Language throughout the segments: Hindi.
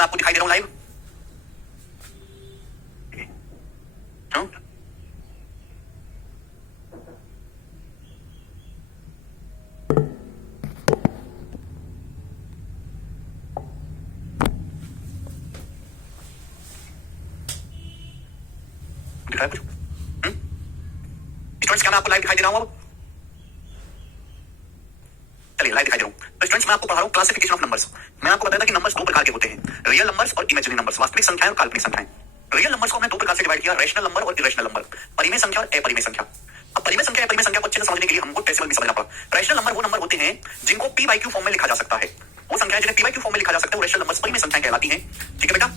मैं आपको दिखाई दे रहा हूं लाइव? दिख रहा है कुछ? स्टूडेंट्स क्या मैं आपको लाइव दिखाई दे रहा हूं? अब चलिए लाइव दिखाई दे रहा हूं। तो स्टूडेंट्स मैं आपको पढ़ा रहा हूं क्लासिफिकेशन ऑफ नंबर्स। मैं आपको बताया था कि नंबर्स दो प्रकार के होते हैं, रियल नंबर्स और इमेजिनरी नंबर्स, वास्तविक संख्याएं और काल्पनिक संख्याएं। रियल नंबर्स को हमने दो प्रकार से डिवाइड किया, रैशनल नंबर और इरेशनल नंबर, परिमेय संख्या और अपरिमेय संख्या। अब परिमेय संख्या अपरिमेय संख्या को अच्छे से समझने के लिए हमको डेसिमल भी समझना पड़ा। रैशनल नंबर वो नंबर होते हैं जिनको पी बाई क्यू फॉर्म में लिखा जा सकता है। वो संख्याएं जिन्हें पी बाई क्यू फॉर्म में लिखा जा सकता है वो रैशनल नंबर्स परिमेय संख्याएं कहलाती हैं। ठीक है बेटा?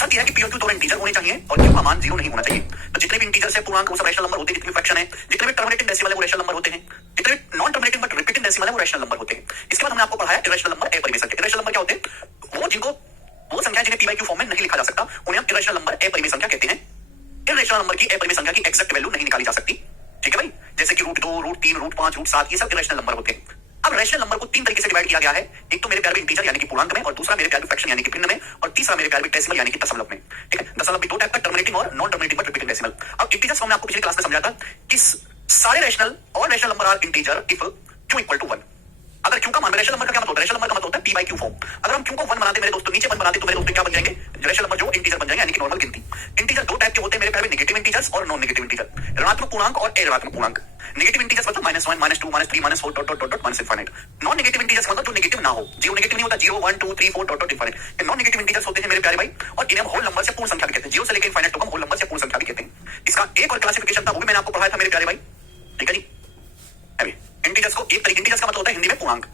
सत्य यह है कि पी और क्यू दोनों इंटीजर होने चाहिए और क्यू का मान 0 नहीं होना चाहिए। तो जितने भी इंटीजर से पूर्णांक वो सब रैशनल नंबर होते हैं, जितने भी फ्रैक्शन है, जितने भी टर्मिनेटिंग डेसिमल है वो रैशनल नंबर होते हैं, जितने भी non terminating but repeating decimal है वो रैशनल नंबर होते हैं। इसके बाद हमने आपको पढ़ाया इरेशनल नंबर, अपरिमेय संख्या। इरेशनल नंबर क्या होते हैं? वो जिनको वो संख्या जिन्हें पी बाई क्यू फॉर्म में नहीं लिखा जा सकता उन्हें हम इरेशनल नंबर, अपरिमेय संख्या कहते हैं। इरेशनल नंबर की, अपरिमेय संख्या की एग्जैक्ट वैल्यू नहीं निकाली जा सकती। ठीक है भाई? जैसे कि √2, √3, √5, √7 ये सब इरेशनल नंबर होते हैं। अब रैशनल नंबर को तीन तरीके से डिवाइड किया गया है। एक तो मेरे प्यारे इंटीजर यानी कि पूर्णांक में, और दूसरा मेरे प्यारे फ्रैक्शन यानी कि भिन्न में, और तीसरा मेरे प्यारे डेसिमल यानी कि दशमलव में। ठीक है? दशमलव भी दो टाइप का, टर्मिनेटिंग और non terminating but repeating decimal. अब इंटीजर्स हमने आपको पिछली क्लास में समझाया था कि सारे रैशनल और rational number are integer if q equal to 1। अगर q का मान, रैशनल नंबर का क्या मतलब होता है? रैशनल नंबर का मतलब होता है p बाई q फॉर्म। अगर हम q को 1 बनाते मेरे दोस्तों, नीचे 1 बनाते तो मेरे दोस्तों क्या बन जाएंगे? रैशनल नंबर जो इंटीजर बन जाएंगे यानी कि नॉर्मल गिनती। इंटीजर दो टाइप के होते हैं मेरे प्यारे, नेगेटिव इंटीजर्स और नॉन नेगेटिव इंटीजर, ऋणात्मक पूर्णांक और अऋणात्मक पूर्णांक। नेगेटिव इंटीजर्स मतलब -1, -2, -3, -4 dot dot dot minus infinite. Non negative integers मतलब जो नेगेटिव ना हो, जीरो नेगेटिव नहीं होता, 0, 1, 2, 3, 4 dot dot infinite. Non negative integers होते हैं मेरे प्यारे भाई, और इन्हें हम होल नंबर से पूर्ण संख्या भी कहते हैं। जीरो से लेकर इनफाइनाइट तक हम होल नंबर से पूर्ण संख्या भी कहते हैं। इसका एक और क्लासिफिकेशन था, वो भी मैंने आपको पढ़ाया था मेरे प्यारे भाई। ठीक है जी? अभी इंटीजर्स को एक तरीके, इंटीजर्स का मतलब होता है हिंदी में पूर्णांक।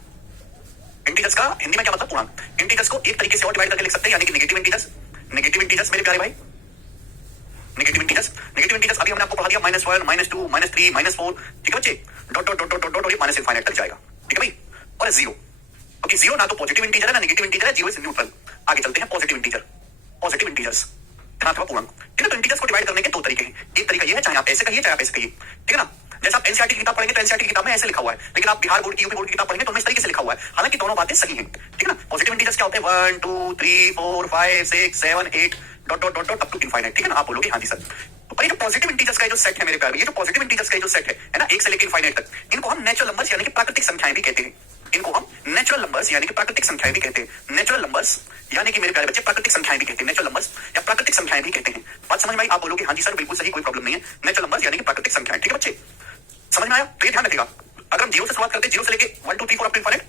इंटीजर्स का हिंदी में क्या मतलब? पूर्णांक। इंटीजर्स को एक तरीके से और डिवाइड करके लिख सकते हैं, यानी कि नेगेटिव इंटीजर्स। नेगेटिव इंटीजर्स मेरे प्यारे भाई, नेगेटिव इंटीजर्स अभी हमने आपको पढ़ा दिया, -1, -2, -3, -4। ठीक है बच्चे? Dot dot dot dot dot और ये माइनस इनफाइनाइट तक जाएगा। ठीक है भाई? और जीरो, ओके, जीरो ना तो पॉजिटिव इंटीजर है ना नेगेटिव इंटीजर है, जीरो इज न्यूट्रल। आगे चलते हैं, पॉजिटिव इंटीजर। पॉजिटिव इंटीजर्स धनात्मक पूर्णांक। ठीक है? तो इंटीजर्स को डिवाइड करने के दो तरीके हैं। एक तरीका ये है, चाहे आप ऐसे कहिए चाहे आप ऐसे कहिए। ठीक है ना? जैसे आप एनसीईआरटी की किताब पढ़ेंगे तो एनसीईआरटी की किताब में ऐसे लिखा हुआ है, लेकिन आप बिहार बोर्ड की, यूपी बोर्ड की किताब पढ़ेंगे तो उनमें इस तरीके से लिखा हुआ है। हालांकि दोनों बातें सही हैं। ठीक है ना? पॉजिटिव इंटीजर्स क्या होते हैं? 1, 2, 3, 4, 5, 6, 7, 8 dot dot dot dot up to infinite. ठीक है ना? आप बोलोगे हाँ जी सर। तो ये जो पॉजिटिव इंटीजर्स का जो सेट है मेरे प्यारे, ये जो पॉजिटिव इंटीजर्स का जो सेट है ना, 1 से लेकर इनफाइनाइट तक, इनको हम नेचुरल नंबर्स यानी कि प्राकृतिक संख्याएं भी कहते हैं। इनको हम नेचुरल नंबर्स यानी कि प्राकृतिक संख्याएं भी कहते हैं। नेचुरल नंबर्स यानी कि मेरे प्यारे बच्चे प्राकृतिक संख्याएं भी कहते हैं। नेचुरल नंबर्स या प्राकृतिक संख्याएं भी कहते हैं। बात समझ में आई? आप बोलोगे हाँ जी सर बिल्कुल सही, कोई प्रॉब्लम नहीं है। नेचुरल नंबर्स यानी कि प्राकृतिक संख्याएं। ठीक है बच्चे? समझ में आया? तो ये ध्यान रखिएगा, अगर हम जीरो से शुरुआत करते हैं, जीरो से लेके 1, 2, 3, 4 अप टू इनफाइनाइट,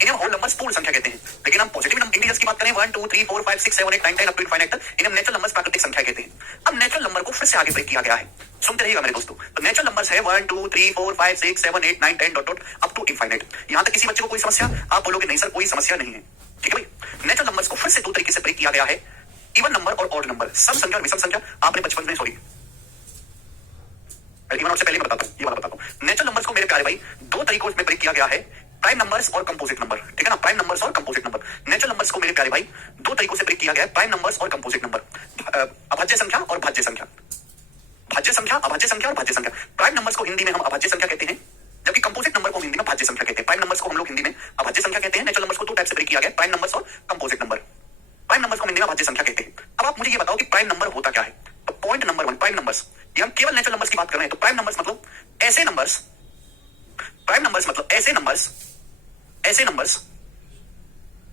इन्हें हम होल नंबर्स पूर्ण संख्या कहते हैं। लेकिन हम पॉजिटिव इंटीजर्स की बात करें, 1, 2, 3, 4, 5, 6, 7, 8, 9, 10 अप टू इनफाइनाइट तक, इन्हें हम नेचुरल नंबर्स प्राकृतिक संख्या कहते हैं। अब नेचुरल नंबर को फिर से आगे ब्रेक किया गया है, सुनते रहिएगा मेरे दोस्तों। तो नेचुरल नंबर्स है 1, 2, 3, 4, 5, 6, 7, 8, 9, 10 dot dot up to infinite. यहां तक किसी बच्चे को कोई समस्या? आप बोलोगे नहीं सर कोई समस्या नहीं है। ठीक है भाई? नेचुरल नंबर्स को फिर से दो तरीके से ब्रेक किया गया है, इवन नंबर और ऑड नंबर, सम संख्या और विषम संख्या। आपने बचपन में, सॉरी इवन आपसे पहले मैं बताता हूं, ये वाला बताता हूं। नेचुरल नंबर्स को मेरे प्यारे भाई दो तरीकों में ब्रेक किया गया है, प्राइम नंबर्स और कंपोजिट नंबर। ठीक है ना? प्राइम नंबर्स और कंपोजिट नंबर। नेचुरल नंबर्स को मेरे प्यारे भाई दो तरीकों से ब्रेक किया गया है, प्राइम नंबर्स और कंपोजिट नंबर। अभाज्य संख्या और भाज्य संख्या। भाज्य संख्या, अभाज्य संख्या और भाज्य संख्या। प्राइम नंबर्स को हिंदी में हम अभाज्य संख्या कहते हैं, जबकि कंपोजिट नंबर को हिंदी में भाज्य संख्या कहते हैं। प्राइम नंबर्स को हम लोग हिंदी में अभाज्य संख्या कहते हैं। नेचुरल नंबर्स को दो टाइप से ब्रेक किया गया, प्राइम नंबर्स और कंपोजिट नंबर। प्राइम नंबर्स को हिंदी में भाज्य संख्या कहते हैं। अब आप मुझे ये बताओ कि प्राइम नंबर होता क्या है? तो पॉइंट नंबर 1, प्राइम नंबर्स, ये हम केवल नेचुरल नंबर्स की बात कर रहे हैं। तो प्राइम नंबर्स मतलब ऐसे नंबर्स, प्राइम नंबर्स मतलब ऐसे नंबर्स, ऐसे नंबर्स,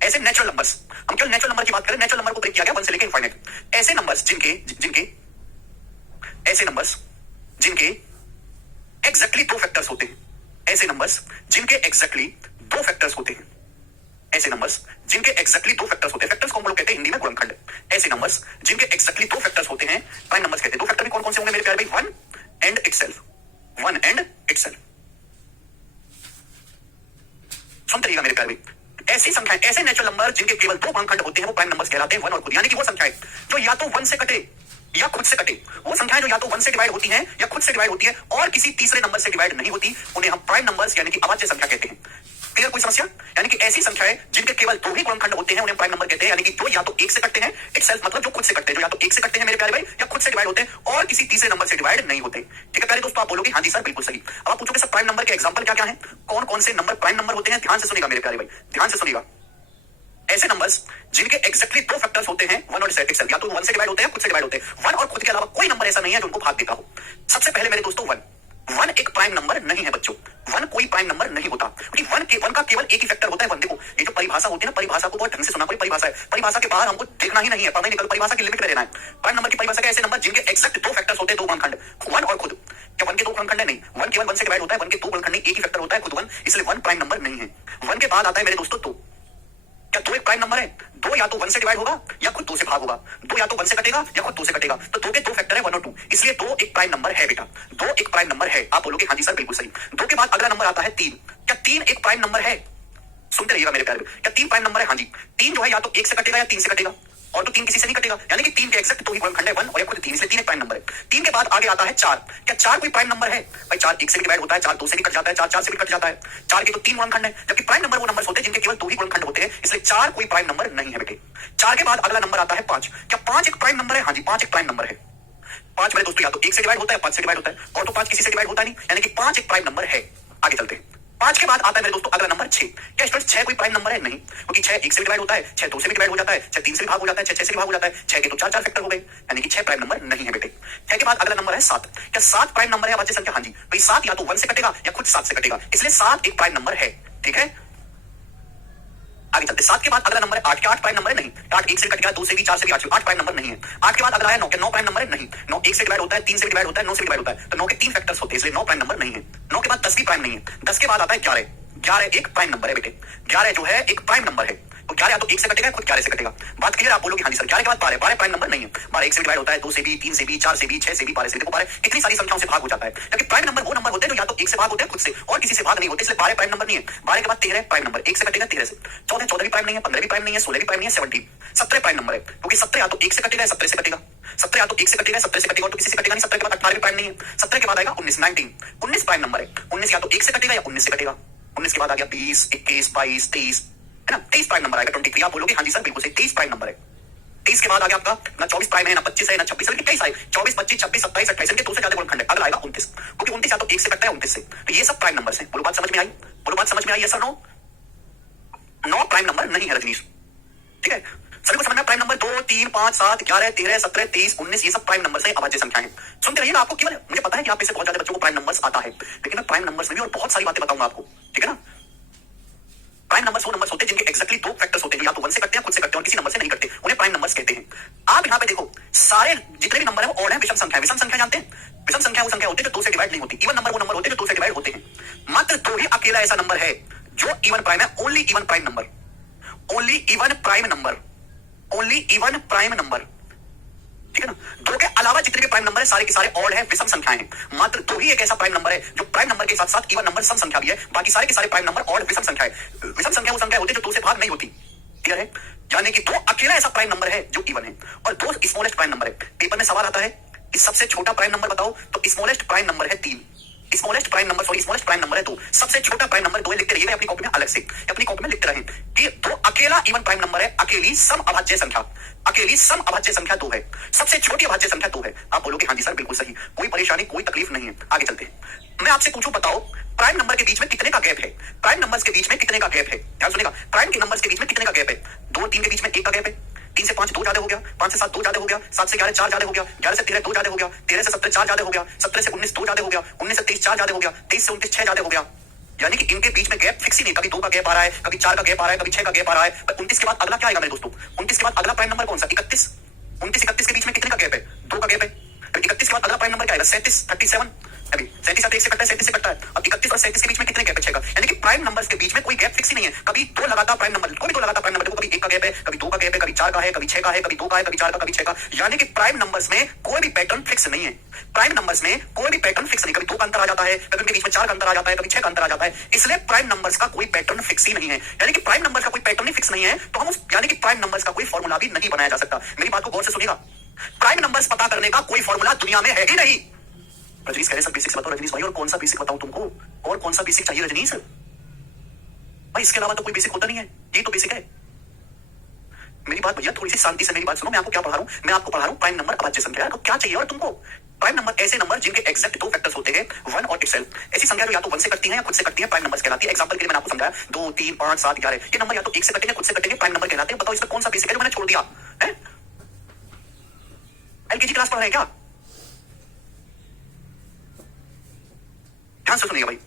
ऐसे नेचुरल नंबर्स। हम केवल नेचुरल नंबर की बात करें, नेचुरल नंबर को ब्रेक किया गया 1 से लेकर इनफाइनाइट। ऐसे नंबर्स ऐसे नंबर्स जिनके एग्जैक्टली दो फैक्टर्स होते हैं। ऐसे नंबर्स जिनके एग्जैक्टली दो फैक्टर्स होते हैं। ऐसे नंबर्स जिनके एग्जैक्टली दो फैक्टर्स होते हैं। फैक्टर्स को हम लोग कहते हैं हिंदी में गुणनखंड। ऐसे नंबर्स जिनके एग्जैक्टली दो फैक्टर्स होते हैं प्राइम नंबर्स कहते हैं। दो फैक्टर भी कौन कौन से होंगे मेरे प्यारे भाई? 1 एंड इटसेल्फ। 1 and itself. सुनते रहिएगा मेरे प्यारे भाई, ऐसी संख्याएं, ऐसे नेचुरल नंबर जिनके केवल दो गुणनखंड होते हैं वो प्राइम नंबर्स कहलाते हैं, 1 और खुद। यानी कि वो संख्याएं जो या तो 1 से कटे या खुद से कटे, वो संख्याएं जो या तो 1 से डिवाइड होती हैं या खुद से डिवाइड होती है और किसी तीसरे नंबर से डिवाइड नहीं होती, उन्हें हम प्राइम नंबर्स यानी कि अभाज्य संख्या कहते हैं। क्लियर? कोई समस्या? यानी कि ऐसी संख्याएं जिनके केवल दो ही गुणनखंड होते हैं उन्हें प्राइम नंबर कहते हैं, यानी कि जो या तो 1 से कटते हैं, इटसेल्फ मतलब जो खुद से कटते हैं, जो या तो 1 से कटते हैं मेरे प्यारे भाई या खुद से डिवाइड होते हैं और किसी तीसरे नंबर से डिवाइड नहीं होते। ठीक है प्यारे दोस्तों? आप बोलोगे हाँ जी सर बिल्कुल सही। अब आप पूछोगे सर प्राइम नंबर के एग्जांपल क्या क्या है, कौन कौन से नंबर प्राइम नंबर होते हैं? ध्यान से सुनिएगा मेरे प्यारे भाई, ध्यान से सुनिएगा। ऐसे नंबर्स जिनके एग्जैक्टली दो फैक्टर्स होते हैं, वन और सेट या तो वन से डिवाइड होते हैं, खुद से डिवाइड होते हैं। वन और खुद के अलावा कोई नंबर ऐसा नहीं है जो उनको भाग देता हो। सबसे पहले मेरे दोस्तों वन, वन एक प्राइम नंबर नहीं है बच्चों, वन कोई प्राइम नंबर नहीं होता, क्योंकि वन का केवल एक ही फैक्टर होता है वन। देखो ये जो परिभाषा होती है ना, परिभाषा को बहुत ढंग से सुना कोई परिभाषा है, परिभाषा के बाहर हमको देखना ही नहीं है, पढ़ना ही निकल, परिभाषा की लिमिट में रहना है। प्राइम नंबर की परिभाषा है ऐसे नंबर जिनके एग्जैक्ट दो फैक्टर्स होते हैं, दो गुणनखंड, वन और खुद। क्या वन के दो गुणनखंड है? नहीं, वन केवल वन से डिवाइड होता है, वन के दो गुणनखंड नहीं, एक ही फैक्टर होता है खुद वन, इसलिए वन प्राइम नंबर नहीं है। वन के बाद आता है मेरे दोस्तों दो। क्या दो एक प्राइम नंबर है? दो या तो वन से डिवाइड होगा या खुद दो से भाग होगा, दो या तो वन से कटेगा या खुद दो से कटेगा, तो दो के दो फैक्टर है वन और टू, इसलिए दो एक प्राइम नंबर है बेटा, दो एक प्राइम नंबर है। आप बोलोगे हाँ जी सर बिल्कुल सही। दो के बाद अगला नंबर आता है तीन। क्या तीन एक प्राइम नंबर है? सुनते रहिएगा मेरे प्यारे, क्या तीन प्राइम नंबर है? हाँ जी, तीन जो है या तो एक से कटेगा या तीन से कटेगा, और तो तीन किसी से नहीं कटेगा, यानी कि तीन के एक्सेक्ट दो ही गुणनखंड है, वन और खुद तीन, इसलिए तीन एक प्राइम नंबर है। तीन के बाद आगे आता है चार। क्या चार कोई प्राइम नंबर है? भाई चार एक से भी डिवाइड होता है, चार दो से भी कट जाता है, चार चार से भी कट जाता है, चार के तो तीन गुणनखंड है, जबकि प्राइम नंबर वो नंबर होते हैं जिनके केवल दो ही गुणनखंड होते हैं, इसलिए चार कोई प्राइम नंबर नहीं है बेटे। चार के बाद अगला नंबर आता है पांच। क्या पांच एक प्राइम नंबर है? हाँ जी, पांच एक प्राइम नंबर है। पांच मेरे दोस्तों या तो एक से डिवाइड होता है, पांच से डिवाइड होता है, और तो पांच किसी से डिवाइड होता नहीं, यानी कि पांच एक प्राइम नंबर है। आगे चलते हैं, पांच के बाद आता है मेरे दोस्तों अगला नंबर छह। क्या स्टूडेंट छह कोई प्राइम नंबर है? नहीं, क्योंकि छह एक से डिवाइड होता है, छह दो से भी डिवाइड हो जाता है, छह तीन से भी भाग हो जाता है, छह से भी भाग हो जाता है, छह के तो चार चार फैक्टर हो गए, यानी कि छह प्राइम नंबर नहीं है बेटे। छह के बाद अगला नंबर है सात। क्या सात प्राइम नंबर है अभाज्य संख्या? हाँ जी, भाई सात या तो वन से कटेगा या खुद सात से कटेगा, इसलिए सात एक प्राइम नंबर है। ठीक है, आगे चलते, सात के बाद अगला नंबर है आठ। क्या आठ प्राइम नंबर है? नहीं, आठ एक से कट गया, दो से भी, चार से भी, आठ प्राइम नंबर नहीं है। आठ के बाद अगला है नौ। क्या नौ प्राइम नंबर है? नहीं, नौ एक से डिवाइड होता है, तीन से डिवाइड होता है, नौ से डिवाइड होता है, तो नौ के तीन फैक्टर्स होते हैं, इसलिए नौ प्राइम नंबर नहीं है। नौ के बाद दस भी प्राइम नहीं है। दस के बाद आता है ग्यारह। ग्यारह एक प्राइम नंबर है बेटे, ग्यारह जो है एक प्राइम नंबर है, तो ग्यारह तो एक से कटेगा, खुद ग्यारह से कटेगा। बात क्लियर? आप बोलोगे हाँ जी सर। ग्यारह के बाद बारह। बारह प्राइम नंबर नहीं है, बारह एक से डिवाइड होता है, दो से भी, तीन से भी, चार से भी, छह से भी, बारह से भी। देखो बारह कितनी सारी संख्याओं से भाग हो जाता है, क्योंकि प्राइम नंबर वो नंबर होते हैं जो या तो एक से भाग होते हैं खुद से, और किसी से भाग नहीं होते, इसलिए बारह प्राइम नंबर नहीं है। बारह के बाद तेरह प्राइम नंबर, एक से कटेगा तेरह से। चौदह, चौदह भी प्राइम नहीं है, पंद्रह भी प्राइम नहीं है, सोलह भी प्राइम नहीं है, 17 17 प्राइम नंबर है, क्योंकि 17 या तो एक से कटेगा या 17 से कटेगा, 17 या तो एक से कटेगा, 17 से कटेगा, और तो किसी से कटेगा नहीं। 17 के बाद 18 भी प्राइम नहीं है। 17 के बाद आएगा 19, 19 19 प्राइम नंबर है। 19 या तो एक से कटेगा या 19 से कटेगा। 19 के बाद आ गया 20, 21, 22, 23, है ना, 23 प्राइम नंबर आएगा। 23 आप बोलोगे हाँ जी सर बिल्कुल सही, 23 प्राइम नंबर है। 23 के बाद आ गया आपका ना 24 प्राइम है, ना 25 है, ना 26 है, लेकिन 23 आए, 24, 25, 26, 27, 28 के दो से ज्यादा गुणनखंड है। अगला आएगा 29, क्योंकि 29 या तो एक से कटता है 29 से, तो ये सब प्राइम नंबर्स हैं। बोलो बात समझ में आई? बोलो बात समझ में आई? सर नो, नौ प्राइम नंबर नहीं है रजनीश। ठीक है, सभी को समझना, प्राइम नंबर 2, 3, 5, 7, 11, 13, 17, 23, 19 ये सब प्राइम नंबर से अभाज्य संख्याएं हैं। सुनते रहिएगा, आपको केवल मुझे पता है कि आप इससे बहुत ज्यादा बच्चों को प्राइम नंबर्स आता है, लेकिन मैं प्राइम नंबर्स में भी और बहुत सारी बातें बताऊंगा आपको। ठीक है ना, प्राइम नंबर्स वो नंबर्स होते हैं जिनके एक्जैक्टली दो फैक्टर्स होते हैं, या तो वन से कटते हैं, खुद से कटते हैं, और किसी नंबर से नहीं कटते, उन्हें प्राइम नंबर्स कहते हैं। आप यहाँ पे देखो, सारे जितने भी नंबर है वो ऑड है, विषम संख्या। विषम संख्या जानते हैं? विषम संख्या वो संख्या होती है जो दो से डिवाइड नहीं होती। इवन नंबर वो नंबर होते हैं जो दो से डिवाइड होते हैं। मात्र दो ही अकेला ऐसा नंबर है जो इवन प्राइम है, only even prime number, only even prime number, only even prime number. ठीक है ना, दो के अलावा जितने भी प्राइम नंबर है सारे के सारे ऑड है, विषम संख्याएं हैं। मात्र दो ही एक ऐसा प्राइम नंबर है जो प्राइम नंबर के साथ साथ इवन नंबर सम संख्या भी है, बाकी सारे के सारे प्राइम नंबर ऑड विषम संख्या है। विषम संख्या वो संख्या होती है जो दो से भाग नहीं होती। क्लियर है? यानी कि दो अकेला ऐसा प्राइम नंबर है जो इवन है, और दो स्मॉलेस्ट प्राइम नंबर है। पेपर में सवाल आता है कि सबसे छोटा प्राइम नंबर बताओ, तो स्मॉलेस्ट प्राइम नंबर है 3, smallest prime number, sorry smallest prime number है 2, सबसे छोटा प्राइम नंबर 2 है। लिखते रहिए अपनी कॉपी में अलग से, अपनी कॉपी में लिखते रहें कि दो अकेला इवन प्राइम नंबर है, अकेली सम अभाज्य संख्या, अकेली सम अभाज्य संख्या 2 है, सबसे छोटी अभाज्य संख्या 2 है। आप बोलोगे हाँ जी सर बिल्कुल सही, कोई परेशानी कोई तकलीफ नहीं है। आगे चलते हैं, मैं आपसे पूछूं बताओ प्राइम नंबर के बीच में कितने का गैप है? प्राइम नंबर्स के बीच में कितने का गैप है? ध्यान सुनिएगा, प्राइम के नंबर्स के बीच में कितने का गैप है? 2 3 के बीच में 1 का गैप है, 3 से 5 2 ज्यादा हो गया, 5 से 7 2 ज्यादा हो गया, 7 से 11 4 ज्यादा हो गया, 11 से 13 2 ज्यादा हो गया, 13 से 17 4 ज्यादा हो गया, 17 से 19 2 ज्यादा हो गया, 19 से 23 4 ज्यादा हो गया, 23 से 29 6 ज्यादा हो गया। यानी कि इनके बीच में गैप फिक्स ही नहीं, कभी 2 का गैप आ रहा है, कभी 4 का गैप आ रहा है, कभी 6 का गैप आ रहा है। 29 के बाद अगला क्या आएगा मेरे दोस्तों? 29 के बाद अगला प्राइम नंबर कौन सा? 31। 29 31 के बीच में कितने का गैप है? 2 का गैप है। 31 के बाद अगला प्राइम नंबर क्या आएगा? 37 37। अभी 37 1 से कटता है, 37 से कटता है। अब 31 और 37 के बीच में कितने गैप है? 6 का। यानी कि प्राइम नंबर्स के बीच में कोई गैप फिक्स ही नहीं है। कभी 2 लगातार प्राइम नंबर, कोई 2 लगातार प्राइम नंबर, कभी 1 का गैप है, कभी 2 का गैप है, कभी 4 का है, कभी 6 का है, कभी 2 का है, कभी 4 का, कभी 6 का। यानी कि प्राइम नंबर्स में कोई भी पैटर्न फिक्स नहीं है। प्राइम नंबर्स में कोई भी पैटर्न फिक्स नहीं, कभी 2 का अंतर आ जाता है, कभी उनके बीच में 4 का अंतर आ जाता है, कभी 6 का अंतर आ जाता है। इसलिए प्राइम नंबर्स का कोई पैटर्न फिक्स ही नहीं है। यानी कि प्राइम नंबर्स का कोई पैटर्न ही फिक्स नहीं है, तो हम उस यानी कि प्राइम नंबर्स का कोई फॉर्मूला भी नहीं बनाया जा सकता। मेरी बात को गौर से सुनिएगा, प्राइम नंबर्स पता करने का कोई फॉर्मूला दुनिया में है ही नहीं। रजनीश कह रहे सर बेसिक्स बताओ रजनीश भाई, और कौन सा बेसिक बताऊं तुमको? और कौन सा बेसिक चाहिए रजनीश भाई? इसके अलावा तो कोई बेसिक होता नहीं है, यही तो बेसिक है। मेरी बात भैया थोड़ी सी शांति से मेरी बात सुनो। मैं आपको क्या पढ़ा रहा हूँ? मैं आपको पढ़ा रहा हूँ प्राइम नंबर अभाज्य संख्या। यार क्या चाहिए और तुमको? प्राइम नंबर ऐसे नंबर जिनके एग्जैक्ट दो फैक्टर्स होते हैं, वन और इटसेल्फ। ऐसी संख्या जो या तो वन से कटती है या खुद से कटती है, प्राइम नंबर्स कहलाती है। एग्जांपल के लिए मैंने आपको समझाया 2, 3, 5, 7, 11 ये नंबर या तो एक से कटेंगे, खुद से कटेंगे, प्राइम नंबर कहलाते हैं। बताओ इसमें कौन सा बेसिक है जो मैंने छोड़ दिया है? एलकेजी क्लास पढ़ रहे हैं क्या? ध्यान से सुनिएगा भाई।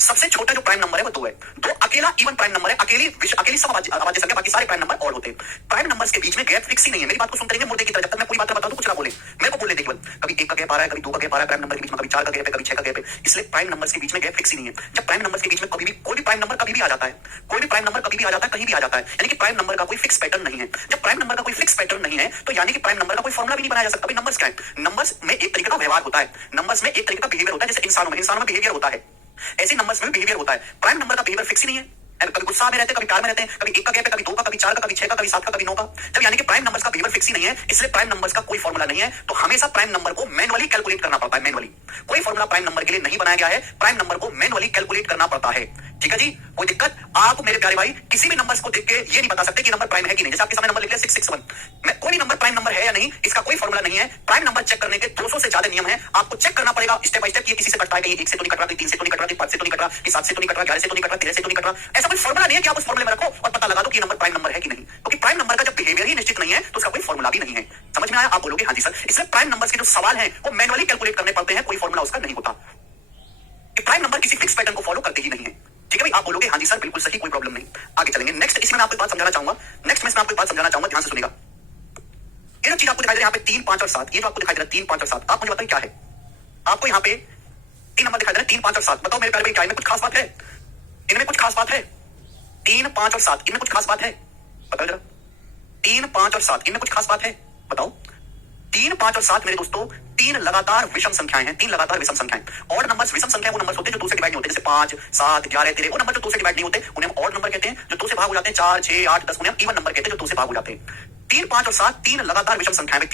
सबसे छोटा जो प्राइम नंबर है वो 2 है। 2 अकेला इवन प्राइम नंबर है, अकेली सब अभाज्य संख्या, बाकी सारे प्राइम नंबर ऑड होते हैं। प्राइम नंबर्स के बीच में गैप फिक्स ही नहीं है। मेरी बात को सुनते रहेंगे मुर्दे की तरह, जब तक मैं पूरी बात बता दूं कुछ ना बोले। मेरे को बोलने दे केवल। कभी 1 का गैप आ रहा है, कभी 2 का गैप आ रहा है प्राइम नंबर के बीच में, कभी 4 का गैप है, कभी 6 का गैप है। इसलिए प्राइम नंबर्स के बीच में गैप फिक्स ही नहीं है। जब प्राइम नंबर्स के बीच में कभी भी कोई भी प्राइम नंबर कभी भी आ जाता है, कोई भी प्राइम नंबर कभी भी आ जाता है, कहीं भी आ जाता है, यानी कि प्राइम नंबर का कोई फिक्स पैटर्न नहीं है। जब प्राइम नंबर का कोई फिक्स पैटर्न नहीं है तो यानी कि प्राइम नंबर का कोई फॉर्मुला भी नहीं बनाया जा सकता। भाई नंबर्स क्या है? नंबर्स में एक तरीके का व्यवहार होता है, नंबर्स में एक तरीके का बिहेवियर होता है। जैसे इंसानों में बिहेवियर होता है, ऐसे नंबर्स में भी बिहेवियर होता है। प्राइम नंबर का बिहेवियर फिक्स ही नहीं है। कभी गुस्सा में रहते हैं, कभी प्यार में रहते हैं, कभी 1 का गैप है, कभी 2 का, कभी 4 का, कभी 6 का, कभी 7 का, कभी 9 का। जब यानी कि प्राइम नंबर्स का बिहेवियर फिक्स ही नहीं है, इसलिए प्राइम नंबर्स का कोई फॉर्मुला नहीं है। तो हमेशा प्राइम नंबर को मैनुअली कैलकुलेट करना पड़ता है। मैनुअली कोई फॉर्मुला प्राइम नंबर के लिए नहीं बनाया गया है, प्राइम नंबर को मैनुअली कैलकुलेट करना पड़ता है। ठीक है जी, कोई दिक्कत? आप मेरे प्यारे भाई किसी भी नंबर्स को देख के ये नहीं बता सकते कि नंबर प्राइम है कि नहीं। जैसे आपके सामने नंबर लिख लिया 661, मैं कोई नंबर प्राइम नंबर है या नहीं इसका कोई फॉर्मुला नहीं है। प्राइम नंबर चेक करने के 200 से ज्यादा नियम है, आपको चेक करना पड़ेगा स्टेप बाय स्टेप। ये किसी से कटता है, कहीं 1 से तो नहीं कट रहा, 3 से तो नहीं कट रहा, 5 से तो नहीं कट रहा, 7 से तो नहीं कट रहा, 11 से तो नहीं कट रहा, 13 से तो नहीं कट रहा। ऐसा कोई फॉर्मुला नहीं है कि आप उस फॉर्मुले में रखो और पता लगा दो कि नंबर प्राइम नंबर है कि नहीं। क्योंकि प्राइम नंबर का जब बिहेवियर ही निश्चित नहीं है तो उसका कोई फॉर्मुला भी नहीं है। समझ में आया? आप बोलोगे हाँ जी सर। इसलिए प्राइम नंबर्स के जो सवाल हैं वो मैनुअली कैलकुलेट करने पड़ते हैं, कोई फॉर्मुला उसका नहीं होता। प्राइम नंबर किसी फिक्स पैटर्न को फॉलो करते ही नहीं है। ठीक है भाई, आप बोलोगे हाँ जी सर बिल्कुल सही, कोई प्रॉब्लम नहीं। आगे चलेंगे। नेक्स्ट इसमें मैं आपको बात समझाना चाहूंगा। ध्यान से सुनिएगा। ये जो चीज आपको दिखाई दे रहा है यहाँ पे 3, 5 और 7, ये जो आपको दिखाई दे रहा है 3, 5 और 7, आप मुझे बताइए क्या है? आपको यहाँ पे 3 नंबर दिखाई दे रहे हैं, 3, 5 और 7। बताओ मेरे प्यारे भाई क्या इनमें कुछ खास बात है? इनमें कुछ खास बात है? 3, 5 और 7 इनमें कुछ खास बात है? बताओ जरा। 3, 5 और 7 इनमें कुछ खास बात है? बताओ। 3, 5 और 7 मेरे दोस्तों 3 लगातार विषम संख्याएं हैं। 3 लगातार विषम संख्याएं। ऑड नंबर्स विषम संख्या वो नंबर्स होते हैं जो 2 से डिवाइड नहीं होते। जैसे 5, 7, 11, 13 वो नंबर जो 2 से डिवाइड नहीं होते उन्हें हम ऑड नंबर कहते हैं। जो 2 से भाग हो जाते हैं 4, 6, 8, 10 उन्हें हम इवन नंबर कहते हैं जो 2 से भाग हो जाते हैं। 3, 5 और 7 3 लगातार विषम संख्याएं हैं।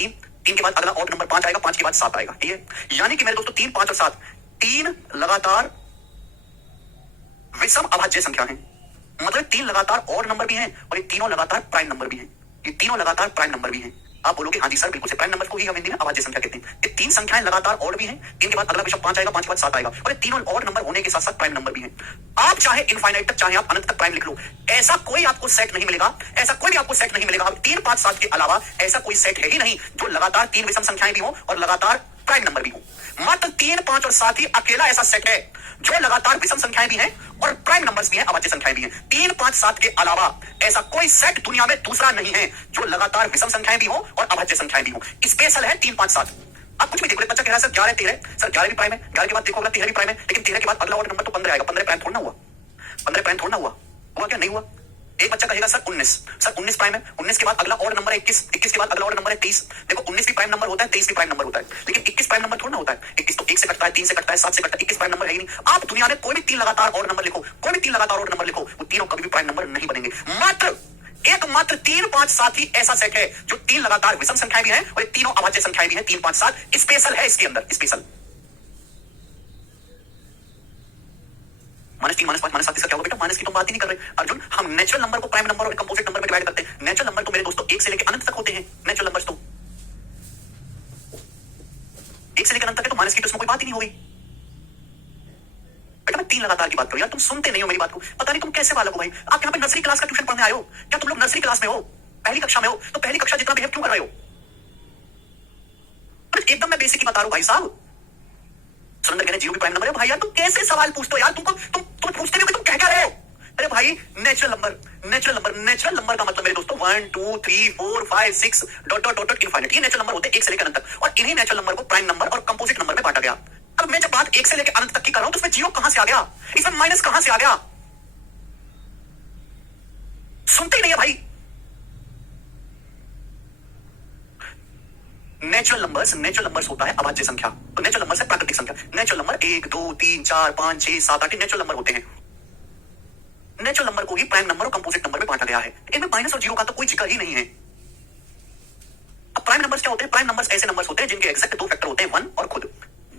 3 के बाद अगला ऑड नंबर 5 आएगा, 5 के बाद 7 आएगा। ठीक है, यानी कि मेरे दोस्तों 3, 5 और 7 3 लगातार विषम अभाज्य संख्या है। मतलब 3 लगातार ऑड नंबर भी हैं और ये तीनों लगातार प्राइम नंबर भी हैं। ये तीनों लगातार प्राइम नंबर भी हैं। आप बोलोगे हाँ जी सर बिल्कुल से, प्राइम नंबर को ही हम हिंदी में अभाज्य संख्या कहते हैं। ये 3 संख्याएं लगातार ऑड भी हैं, 3 के बाद अगला विषम 5 आएगा, 5 के बाद 7 आएगा और ये तीनों ऑड नंबर होने के साथ साथ प्राइम नंबर भी हैं। आप चाहे इनफाइनाइट तक, चाहे आप अनंत तक प्राइम लिख लो, ऐसा कोई आपको सेट नहीं मिलेगा, ऐसा कोई भी आपको सेट नहीं मिलेगा। 3, 5, 7 के अलावा ऐसा कोई सेट है ही नहीं जो लगातार 3 विषम संख्याएं भी हो और लगातार प्राइम नंबर भी हो। मात्र 3, 5 और 7 ही अकेला ऐसा सेट है जो लगातार विषम संख्याएं भी हैं और प्राइम नंबर्स भी हैं, अभाज्य संख्याएं भी हैं। 3, 5, 7 के अलावा ऐसा कोई सेट दुनिया में दूसरा नहीं है जो लगातार विषम संख्याएं भी हो और अभाज्य संख्याएं भी हो। स्पेशल है 3, 5, 7। आप कुछ भी देखो, बच्चा कह रहा है सर 11, 13, सर 11 भी प्राइम है, 11 के बाद देखो अगला 13 भी प्राइम है, लेकिन 13 के बाद अगला ऑर्डर नंबर तो 15 आएगा। 15 प्राइम थोड़ा ना हुआ, 15 प्राइम थोड़ा ना हुआ, हुआ क्या? नहीं हुआ। एक बच्चा कहेगा सर 19, सर 19 प्राइम है, 19 के बाद अगला ऑर्डर नंबर है 21, 21 के बाद अगला ऑर्डर नंबर है 23। देखो 19 भी प्राइम नंबर होता है, 23 भी प्राइम नंबर होता है, लेकिन 21 प्राइम नंबर थोड़ा ना होता है। 21 तो 1 से कटता है, 3 से कटता है, 7 से कटता है, 21 प्राइम नंबर है ही नहीं। आप दुनिया में कोई भी 3 लगातार ऑर्डर नंबर लिखो, कोई भी 3 लगातार ऑर्डर नंबर लिखो, वो तीनों कभी भी प्राइम नंबर नहीं बनेंगे। एकमात्र 3, 5, 7 ही ऐसा सेट है जो 3 लगातार विषम संख्याएं भी हैं और ये तीनों अभाज्य संख्याएं भी हैं। 3, 5, 7 स्पेशल है इसके अंदर, स्पेशल। -3, -5, -7 इसका क्या होगा बेटा? माइनस की तो बात ही नहीं कर रहे अर्जुन। हम नेचुरल नंबर को प्राइम नंबर और कंपोजिट नंबर में डिवाइड करते हैं। नेचुरल नंबर तो मेरे दोस्तों 1 से लेकर अनंत तक होते हैं। नेचुरल नंबर्स तो 1 से लेकर अनंत तक है, तो माइनस की तो इसमें कोई बात ही नहीं होगी बेटा। मैं 3 लगातार की बात करूं यार, तुम सुनते नहीं हो मेरी बात को। पता नहीं तुम कैसे बालक हो भाई। आप यहाँ पे नर्सरी क्लास का ट्यूशन पढ़ने आए हो क्या? तुम लोग नर्सरी क्लास में हो, पहली कक्षा में हो, तो पहली कक्षा जितना बिहेव क्यों कर रहे हो? एकदम मैं बेसिक ही बता रहा हूं भाई साहब। सुरेंद्र कहने 0 भी प्राइम नंबर है। भाई यार तुम कैसे सवाल पूछते हो यार? तुम पूछते नहीं हो कि तुम क्या रहे हो? अरे भाई नेचुरल नंबर का मतलब मेरे दोस्तों 1, 2, 3, 4, 5, 6 डॉट डॉट डॉट इनफाइनाइट। ये नेचुरल नंबर होते हैं 1 से लेकर अनंत तक, और इन्हीं नेचुरल नंबर को प्राइम नंबर और कंपोजिट नंबर में बांटा गया। अब मैं जब बात 1 से लेकर अनंत तक की कर रहा हूं तो इसमें 0 कहां से आ गया? इसमें माइनस कहां से आ गया? सुनते ही नहीं है भाई। नेचुरल नंबर्स होता है अभाज्य संख्या। तो नेचुरल नंबर है प्राकृतिक संख्या। नेचुरल नंबर 1, 2, 3, 4, 5, 6, 7, 8 नेचुरल नंबर होते हैं। नेचुरल नंबर को ही प्राइम नंबर और कंपोजिट नंबर में बांटा गया है। इनमें माइनस और 0 का तो कोई जिक्र ही नहीं है। अब प्राइम नंबर्स क्या होते हैं? प्राइम नंबर्स ऐसे नंबर्स होते हैं जिनके एग्जैक्ट 2 फैक्टर होते हैं, 1 और खुद।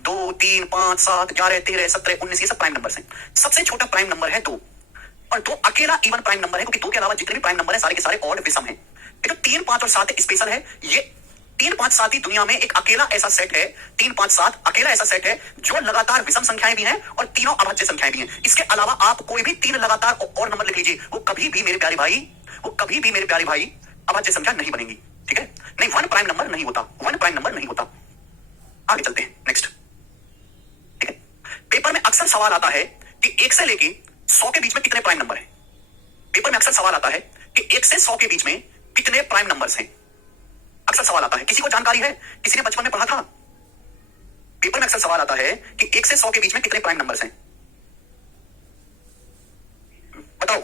2, 3, 5, 7, 11, 13, 17, 19 ये सब प्राइम नंबर्स हैं। सबसे छोटा प्राइम नंबर है 2, और 2 अकेला इवन प्राइम नंबर है, क्योंकि 2 के अलावा जितने भी प्राइम नंबर है सारे के सारे ऑड विषम हैं। ये जो 3, 5 और 7 स्पेशल है, ये 3, 5, 7 ही दुनिया में एक अकेला ऐसा सेट है, 3, 5, 7 अकेला ऐसा सेट है जो लगातार विषम संख्याएं भी हैं और तीनों अभाज्य संख्याएं भी हैं। इसके अलावा आप कोई भी 3 लगातार और नंबर लिख लीजिए, वो कभी भी मेरे प्यारे भाई, वो कभी भी मेरे प्यारे भाई अभाज्य संख्या नहीं बनेगी। ठीक है, नहीं, 1 प्राइम नंबर नहीं होता, 1 प्राइम नंबर नहीं होता। आगे चलते हैं, नेक्स्ट। ठीक है, पेपर में अक्सर सवाल आता है कि 1 से लेके 100 के बीच में कितने प्राइम नंबर हैं। पेपर में अक्सर सवाल आता है कि 1 से 100 के बीच में कितने प्राइम नंबर्स हैं। अक्सर सवाल आता है, किसी को जानकारी है, किसी ने बचपन में पढ़ा था। पेपर में अक्सर सवाल आता है कि 1 से 100 के बीच में कितने प्राइम नंबर्स हैं, बताओ।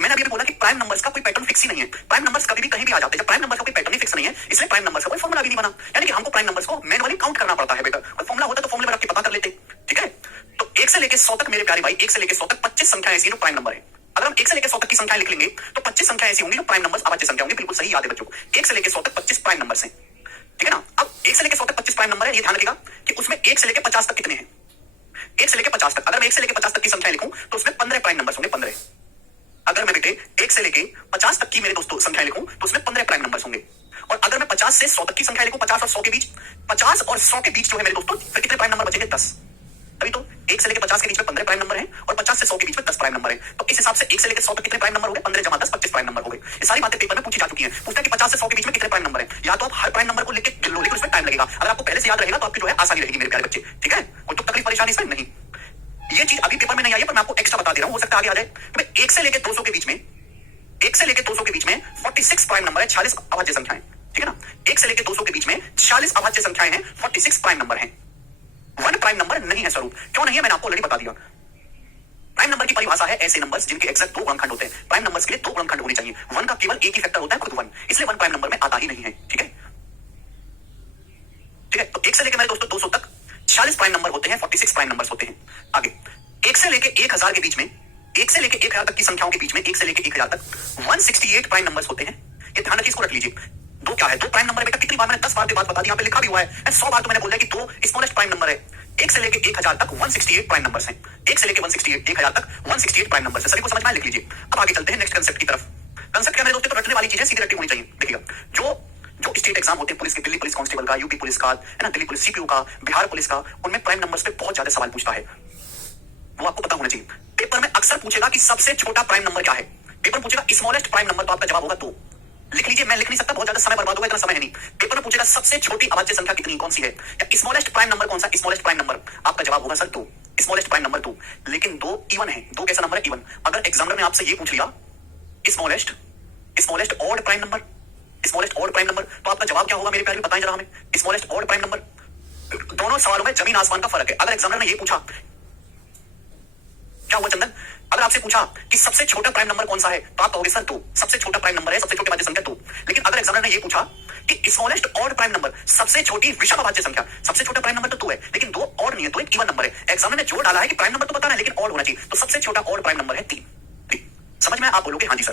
मैंने अभी बोला कि प्राइम नंबर्स का कोई पैटर्न फिक्स ही नहीं है। प्राइम नंबर्स कभी भी कहीं भी आ जाते हैं। जब प्राइम नंबर्स का कोई पैटर्न ही फिक्स नहीं है, इसलिए प्राइम नंबर्स का कोई फॉर्मूला भी नहीं बना। यानी कि हमको प्राइम नंबर्स को मैनुअली काउंट करना पड़ता है बेटा। और फॉर्मूला होता तो फॉर्मूले में रख के पता कर लेते। ठीक है, तो 1 से लेके 100 तक मेरे प्यारे भाई, 1 से लेके 100 तक 25 संख्या ऐसी जो प्राइम नंबर है। अगर हम 1 से लेके 100 तक की संख्या लिख लेंगे तो 25 संख्या ऐसी होंगी जो प्राइम नंबर्स अभाज्य संख्या होंगी। बिल्कुल सही याद है बच्चों को, 1 से लेके 100 तक 25 प्राइम नंबर्स हैं। ठीक है ना। अब 1 से लेके 100 तक 25 प्राइम नंबर है, ये ध्यान रखिएगा कि उसमें 1 से लेके 50 तक कितने हैं। 1 से लेके 50 तक, अगर मैं 1 से लेके 50 तक की संख्या लिखूं तो उसमें 15 प्राइम नंबर्स होंगे, 15। अगर मैं बेटे 1 से लेके 50 तक की मेरे दोस्तों संख्या लिखूं तो उसमें 15 प्राइम नंबर्स होंगे। और अगर मैं 50 से 100 तक की संख्या लिखूं, 50 और 100 के बीच, 50 और 100 के बीच जो है मेरे दोस्तों, फिर कितने प्राइम नंबर बचेंगे? 10। तभी तो 1 से लेके 50 के बीच में 15 प्राइम नंबर है और 50 से 100 के बीच में 10 प्राइम नंबर है। तो इस हिसाब से 1 से लेके 100 तक कितने प्राइम नंबर हो गए? 15 जमा 10, 25 प्राइम नंबर हो गए। ये सारी बातें पेपर में पूछी जा चुकी हैं। पूछता है कि 50 से 100 के बीच में कितने प्राइम नंबर है। या तो आप हर प्राइम नंबर को लिख के गिन लो, लेकिन उसमें टाइम लगेगा। अगर आपको पहले से याद रहेगा तो आपकी जो है आसानी रहेगी मेरे प्यारे बच्चे। ठीक है, कोई तो तकलीफ परेशानी इसमें नहीं। ये चीज अभी पेपर में नहीं आई है, पर मैं आपको एक्स्ट्रा बता दे रहा हूं, हो सकता है आगे आ जाए। 1 से लेके 200 के बीच में, 1 से लेके 200 के बीच में 46 प्राइम नंबर है, 46 अभाज्य संख्याएं। ठीक है ना। 1 से लेके 200 के बीच में 46 अभाज्य संख्याएं हैं, 46 प्राइम नंबर हैं। 1 प्राइम नंबर नहीं है स्वरूप। क्यों नहीं है, मैंने आपको ऑलरेडी बता दिया। प्राइम नंबर की परिभाषा है ऐसे नंबर्स जिनके एग्जैक्ट 2 गुणनखंड होते हैं। प्राइम नंबर्स के लिए 2 गुणनखंड होने चाहिए। 1 का केवल एक ही फैक्टर होता है, खुद 1, इसलिए 1 प्राइम नंबर में आता ही नहीं है। ठीक है, ठीक है। तो 1 से लेके मेरे दोस्तों 200 तक 46 प्राइम नंबर होते हैं, 46 प्राइम नंबर्स होते हैं। आगे 1 से लेके 1000 के बीच में, 1 से लेके 1000 तक की संख्याओं के बीच में, 1 से लेके 1000 तक 168 प्राइम नंबर्स होते हैं। ये ध्यान रखिए, इसको रख लीजिए। 2 क्या है? 2 प्राइम नंबर है बेटा। कितनी बार मैंने 10 बार की बात बता दी, यहाँ पे लिखा भी हुआ है। 100 बार तो मैंने बोला कि 2 स्मॉलेस्ट प्राइम नंबर है। 1 से लेके 1000 तक 168 प्राइम नंबर्स हैं। 1 से लेके 168 1000 तक 168 प्राइम नंबर्स है। सभी को समझ में आया? लिख लीजिए। अब आगे चलते हैं नेक्स्ट कंसेप्ट की तरफ। कंसेप्ट क्या मेरे दोस्तों? तो रटने वाली चीजें सीधी रटी होनी चाहिए। देखिएगा, जो स्टेट एग्जाम होते हैं पुलिस के, दिल्ली पुलिस कांस्टेबल का, यूपी पुलिस का है ना, दिल्ली पुलिस सीपीओ का, बिहार पुलिस का, उनमें प्राइम नंबर्स पे बहुत ज्यादा सवाल पूछता है। वो आपको पता होना चाहिए। पेपर में अक्सर पूछेगा कि सबसे छोटा प्राइम नंबर क्या है। पेपर पूछेगा स्मॉलेस्ट प्राइम नंबर, तो आपका जवाब होगा 2। लिख लीजिए, मैं लिख नहीं सकता, बहुत ज्यादा समय बर्बाद होगा, इतना समय है नहीं। पेपर में पूछेगा सबसे छोटी अभाज्य संख्या कितनी, कौन सी है, या स्मॉलेस्ट प्राइम नंबर कौन सा, स्मॉलेस्ट प्राइम नंबर, आपका जवाब होगा सर 2। Smallest prime number 2। लेकिन 2 इवन है। 2 कैसा नंबर है? इवन। अगर एग्जामिनर ने आपसे ये पूछ लिया smallest odd prime number, smallest odd prime number, तो आपका जवाब क्या होगा मेरे प्यारे? बताएं जरा हमें। स्मॉलेस्ट ऑड प्राइम नंबर, दोनों सवालों में जमीन आसमान का फर्क है। अगर एग्जामिनर ने ये पूछा, क्या हुआ चंदन, अगर आपसे पूछा कि सबसे छोटा प्राइम नंबर कौन सा है, तो आप कहोगे सर 2। सबसे छोटा प्राइम नंबर है, सबसे छोटी अभाज्य संख्या 2। लेकिन अगर एग्जामिनर ने ये पूछा कि स्मॉलेस्ट ऑड प्राइम नंबर, सबसे छोटी विषम अभाज्य संख्या, सबसे छोटा प्राइम नंबर तो 2 है, लेकिन 2 ऑड नहीं है, तो एक इवन नंबर है। एग्जामिनर ने जोर डाला है कि प्राइम नंबर तो बताना है लेकिन ऑड होना चाहिए, तो सबसे छोटा ऑड प्राइम नंबर है 3। समझ में? आप बोलोगे हाँ जी सर।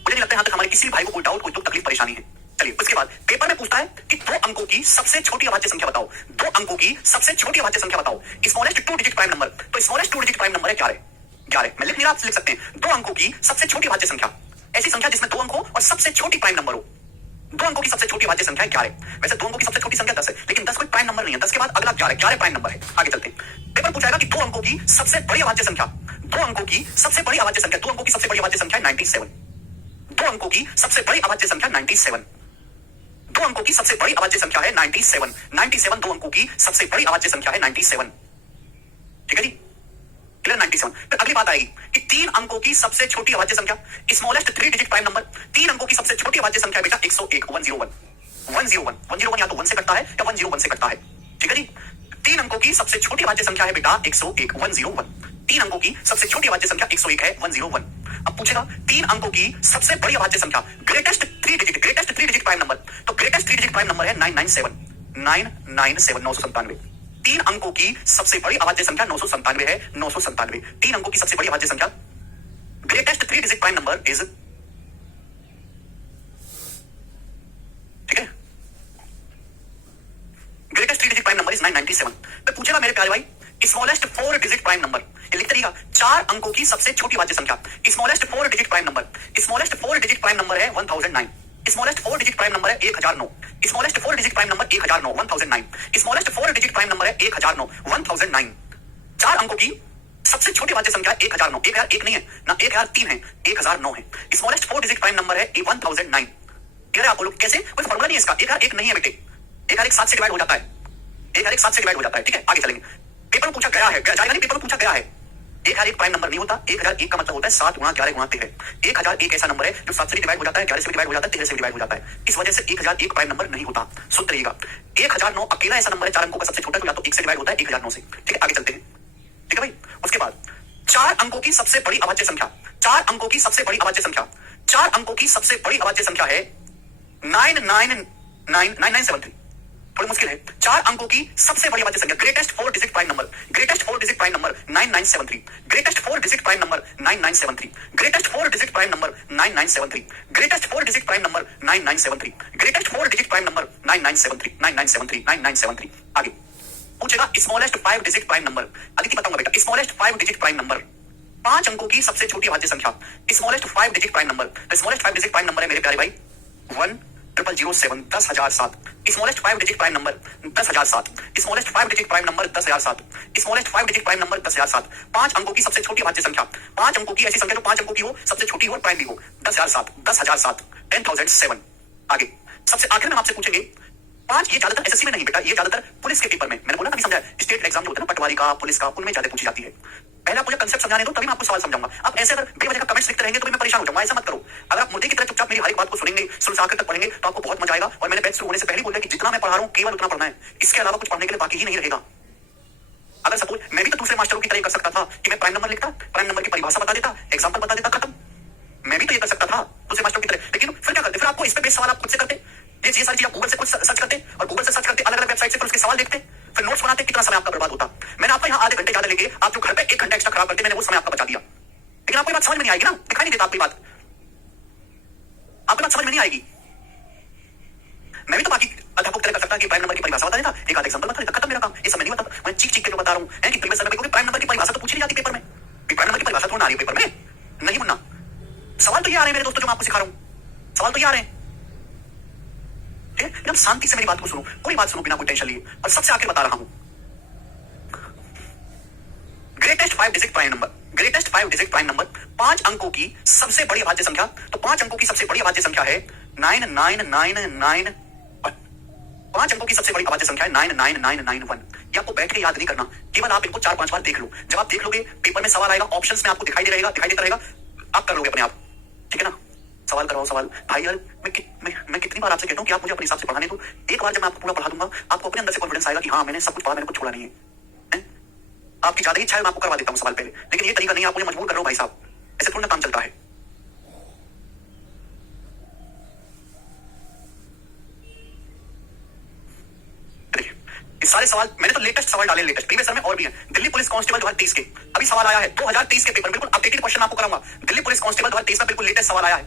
मुझे नहीं लगता यहां तक हमारे किसी भाई को कोई डाउट, कोई दुख तकलीफ परेशानी है। चलिए, उसके बाद पेपर में पूछता है कि 2 अंकों की सबसे छोटी अभाज्य संख्या बताओ। 2 अंकों की सबसे छोटी अभाज्य संख्या बताओ। स्मॉलेस्ट 2 डिजिट प्राइम नंबर, तो स्मॉलेस्ट 2 डिजिट प्राइम नंबर है 11। 11 मैं लिख नहीं रहा, आप लिख सकते हैं। 2 अंकों की सबसे छोटी अभाज्य संख्या, ऐसी संख्या जिसमें 2 अंक हो और सबसे छोटी प्राइम नंबर हो। 2 अंकों की सबसे छोटी अभाज्य संख्या है 11। वैसे 2 अंकों की सबसे छोटी संख्या 10 है, लेकिन 10 कोई प्राइम नंबर नहीं है। 10 के बाद अगला 11, 11 प्राइम नंबर है। आगे चलते हैं। पेपर पूछाएगा कि 2 अंकों की सबसे बड़ी अभाज्य संख्या, 2 अंकों की सबसे बड़ी अभाज्य संख्या, 2 अंकों की सबसे बड़ी अभाज्य संख्या 97। 2 अंकों की सबसे बड़ी अभाज्य संख्या 97। 2 अंकों की सबसे बड़ी अभाज्य संख्या है 97। 97 2 अंकों की सबसे बड़ी अभाज्य संख्या है 97। ठीक है जी, क्लियर? 97। फिर अगली बात आएगी कि 3 अंकों की सबसे छोटी अभाज्य संख्या, स्मॉलेस्ट 3 डिजिट प्राइम नंबर। 3 अंकों की सबसे छोटी अभाज्य संख्या बेटा 101, 101। 101 या तो 1 से कटता है या 101 से कटता है। ठीक है जी। 3 अंकों की सबसे छोटी अभाज्य संख्या है बेटा 101, 101। 3 अंकों की सबसे छोटी अभाज्य संख्या 101 है, 101। अब पूछेगा 3 अंकों की सबसे बड़ी अभाज्य संख्या, ग्रेटेस्ट 3 डिजिट प्राइम नंबर, तो ग्रेटेस्ट 3 डिजिट प्राइम नंबर है 997। 997 3 अंकों की सबसे बड़ी अभाज्य संख्या 997 है, 997। 3 अंकों की सबसे बड़ी अभाज्य संख्या, greatest 3 digit prime number is, ठीक है, 997। तो पूछेगा मेरे प्यारे भाई स्मॉलेस्ट 4 डिजिट प्राइम नंबर, लिखते रहिएगा 4 अंकों की सबसे छोटी वाच्य संख्या। Smallest 4 digit prime number, smallest 4 digit prime number है 1009, स्मॉलेस्ट 4 डिजिट प्राइम नंबर है 1009, smallest 4 digit prime number 1009 1009, smallest 4 digit prime number है 1009 1009। 4 अंकों की सबसे छोटी वाच्य संख्या 1009, 1001 नहीं है ना, 1003 है, 1009 है। स्मॉलेस्ट 4 डिजिट प्राइम नंबर है 1009। क्लियर है आप लोग? कैसे? कोई फॉर्मूला नहीं है इसका, 1001 नहीं है बेटे, 1001 7 से डिवाइड हो जाता है, 1001 7 से डिवाइड हो जाता है। ठीक है, आगे चलेंगे। पेपर में पूछा गया है, जाएगा नहीं, पेपर में पूछा गया है 1001 प्राइम नंबर नहीं होता, 1001 का मतलब होता है 7 गुणा 11 गुणा 13। 1001 ऐसा नंबर है जो 7 से डिवाइड हो जाता है, 11 से डिवाइड हो जाता है, 13 से डिवाइड हो जाता है। इस वजह से 1001 प्राइम नंबर नहीं होता। सुनते रहिएगा, 1009 अकेला ऐसा नंबर है 4 अंकों का सबसे छोटा, या तो 1 से डिवाइड होता है 1009 से। ठीक है, आगे चलते हैं। ठीक है भाई, उसके बाद 4 अंकों की सबसे बड़ी अभाज्य संख्या, 4 अंकों की सबसे बड़ी अभाज्य संख्या, 4 अंकों की सबसे बड़ी अभाज्य संख्या है 9973। थोड़ी मुश्किल है। 4 अंकों की सबसे बड़ी अभाज्य संख्या, greatest 4 digit prime number, greatest 4 digit prime number 9973, greatest 4 digit prime number 9973, greatest 4 digit prime number 9973, greatest 4 digit prime number 9973, greatest 4 digit prime number 9973 9973 9973। आगे पूछेगा smallest 5 digit prime number. Aditi बताऊंगा बेटा, स्मॉलेस्ट 5 डिजिट प्राइम नंबर, 5 अंकों की सबसे छोटी अभाज्य संख्या, smallest 5 digit prime number. Smallest 5 digit prime number है मेरे प्यारे भाई 1007 10007, smallest 5 digit prime number 10007, smallest 5 digit prime number 10007, smallest 5 digit prime number 10007। 5 अंकों की सबसे छोटी अभाज्य संख्या, 5 अंकों की ऐसी संख्या जो 5 अंकों की हो, सबसे छोटी हो और प्राइम भी हो। 10007 10007 10007। आगे सबसे आखिर में आपसे पूछेंगे 5, ये ज्यादातर एसएससी में नहीं बेटा, ये ज्यादातर पुलिस के पेपर में, मैंने बोला ना, समझा, स्टेट एग्जाम जो होता है ना, पटवारी का, पुलिस का, उनमें ज्यादा पूछी जाती है। पहले आप मुझे कंसेप्ट समझाने दो, तभी मैं आपको सवाल समझाऊंगा। आप ऐसे अगर बेवजह का कमेंट्स लिखते रहेंगे तो मैं परेशान हो जाऊंगा, ऐसा मत करो। अगर आप मुद्दे की तरह चुपचाप मेरी हर एक बात को सुनेंगे, शुरू से आखिर तक पढ़ेंगे तो आपको बहुत मजा आएगा। और मैंने बैच शुरू होने से पहले बोला कि जितना मैं पढ़ा रहा हूं केवल उतना पढ़ना है, इसके अलावा कुछ पढ़ने के लिए बाकी ही नहीं रहेगा। अगर सपोज मैं भी तो दूसरे मास्टरों की तरह कर सकता था कि मैं प्राइम नंबर लिखता, प्राइम नंबर की परिभाषा बता देता, एग्जांपल बता देता, खत्म। मैं भी तो ये कर सकता था दूसरे मास्टरों की तरह, लेकिन फिर क्या करते? फिर आपको इस पे बेस सवाल आप खुद से करते, ये सारी चीज आप गूगल से कुछ सर्च करते, और गूगल से सर्च करते अलग अलग वेबसाइट से, फिर उसके सवाल देखते, फिर नोट्स बनाते, कितना समय आपका बर्बाद होता। मैंने आपको यहाँ आधे घंटे ज्यादा लेके आप जो घर पे 1 घंटा एक्स्ट्रा खराब करते, मैंने वो समय आपका बचा दिया। लेकिन आपको बात समझ में नहीं आएगी ना, दिखाई नहीं देता आपकी बात, आपकी बात समझ में नहीं आएगी। मैं भी तो बाकी अध्यापक तरह कर सकता कि प्राइम नंबर की परिभाषा बता देता, एक आध एग्जांपल बता देता, खत्म मेरा काम। ये समय नहीं बता, मैं चीख चीख के जो बता रहा हूं कि प्रीवियस ईयर में कोई प्राइम नंबर की परिभाषा तो पूछी नहीं जाती पेपर में, प्राइम नंबर की परिभाषा थोड़ा आ रही है पेपर में, नहीं मुन्ना। सवाल तो ये आ रहे हैं मेरे दोस्तों, जो मैं आपको सिखा रहा हूं, सवाल तो ये आ रहे हैं। एकदम शांति से मेरी बात को सुनो, कोई बात सुनो बिना कोई टेंशन लिए। और सबसे आखिर बता रहा हूं, greatest 5 digit prime number, greatest 5 digit prime number, 5 अंकों की सबसे बड़ी अभाज्य संख्या। तो 5 अंकों की सबसे बड़ी अभाज्य संख्या है 99991। 5 अंकों की सबसे बड़ी अभाज्य संख्या है 99991। ये आपको बैठ के याद नहीं करना, केवल आप इनको 4-5 बार देख लो। जब आप देख लोगे पेपर में सवाल आएगा, ऑप्शंस में आपको दिखाई देता रहेगा, आप कर लोगे अपने आप। ठीक है ना? सवाल करवाओ सवाल। भाई यार मैं कितनी बार आपसे कहता हूं कि आप मुझे अपने हिसाब से पढ़ाने दो। एक बार जब मैं आपको पूरा पढ़ा दूंगा, आपको अपने अंदर से कॉन्फिडेंस आएगा कि हाँ मैंने सब कुछ पढ़ा, मैंने कुछ छोड़ा नहीं है। आपकी ज्यादा इच्छा है, मैं आपको करवा देता हूं सवाल पहले, लेकिन ये तरीका नहीं, आप मुझे मजबूर कर रहे हो भाई साहब, ऐसे थोड़ा काम चलता है। इस सारे सवाल मैंने तो लेटेस्ट सवाल डाले, लेटेस्ट प्रीवियस में और भी है। दिल्ली पुलिस कांस्टेबल 2023 के अभी सवाल आया है, 2023 के पेपर, बिल्कुल अपडेटेड क्वेश्चन आपको कराऊंगा। दिल्ली पुलिस कांस्टेबल 2023 का बिल्कुल लेटेस्ट सवाल आया है।